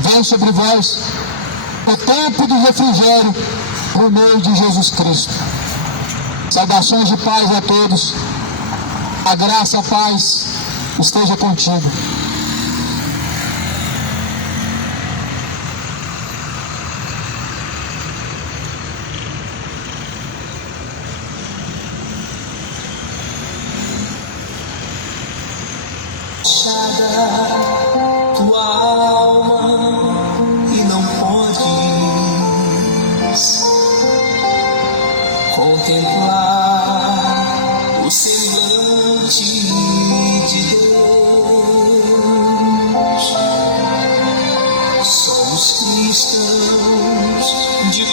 Venha sobre vós o tempo do refrigério por meio de Jesus Cristo. Saudações de paz a todos. A graça, a paz esteja contigo. Tua alma e não podes contemplar o semblante de Deus. Somos cristãos de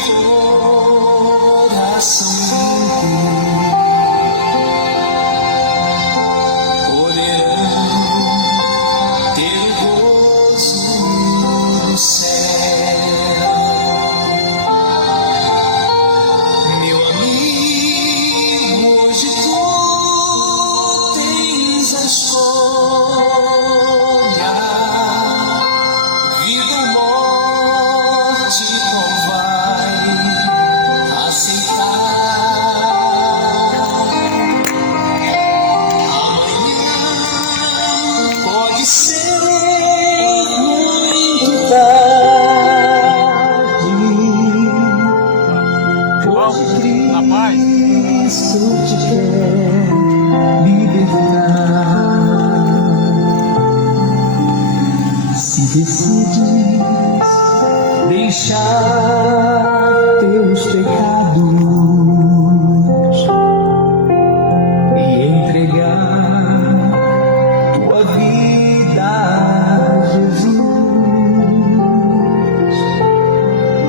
coração limpo. Na paz. Cristo te quer libertar. Se decides deixar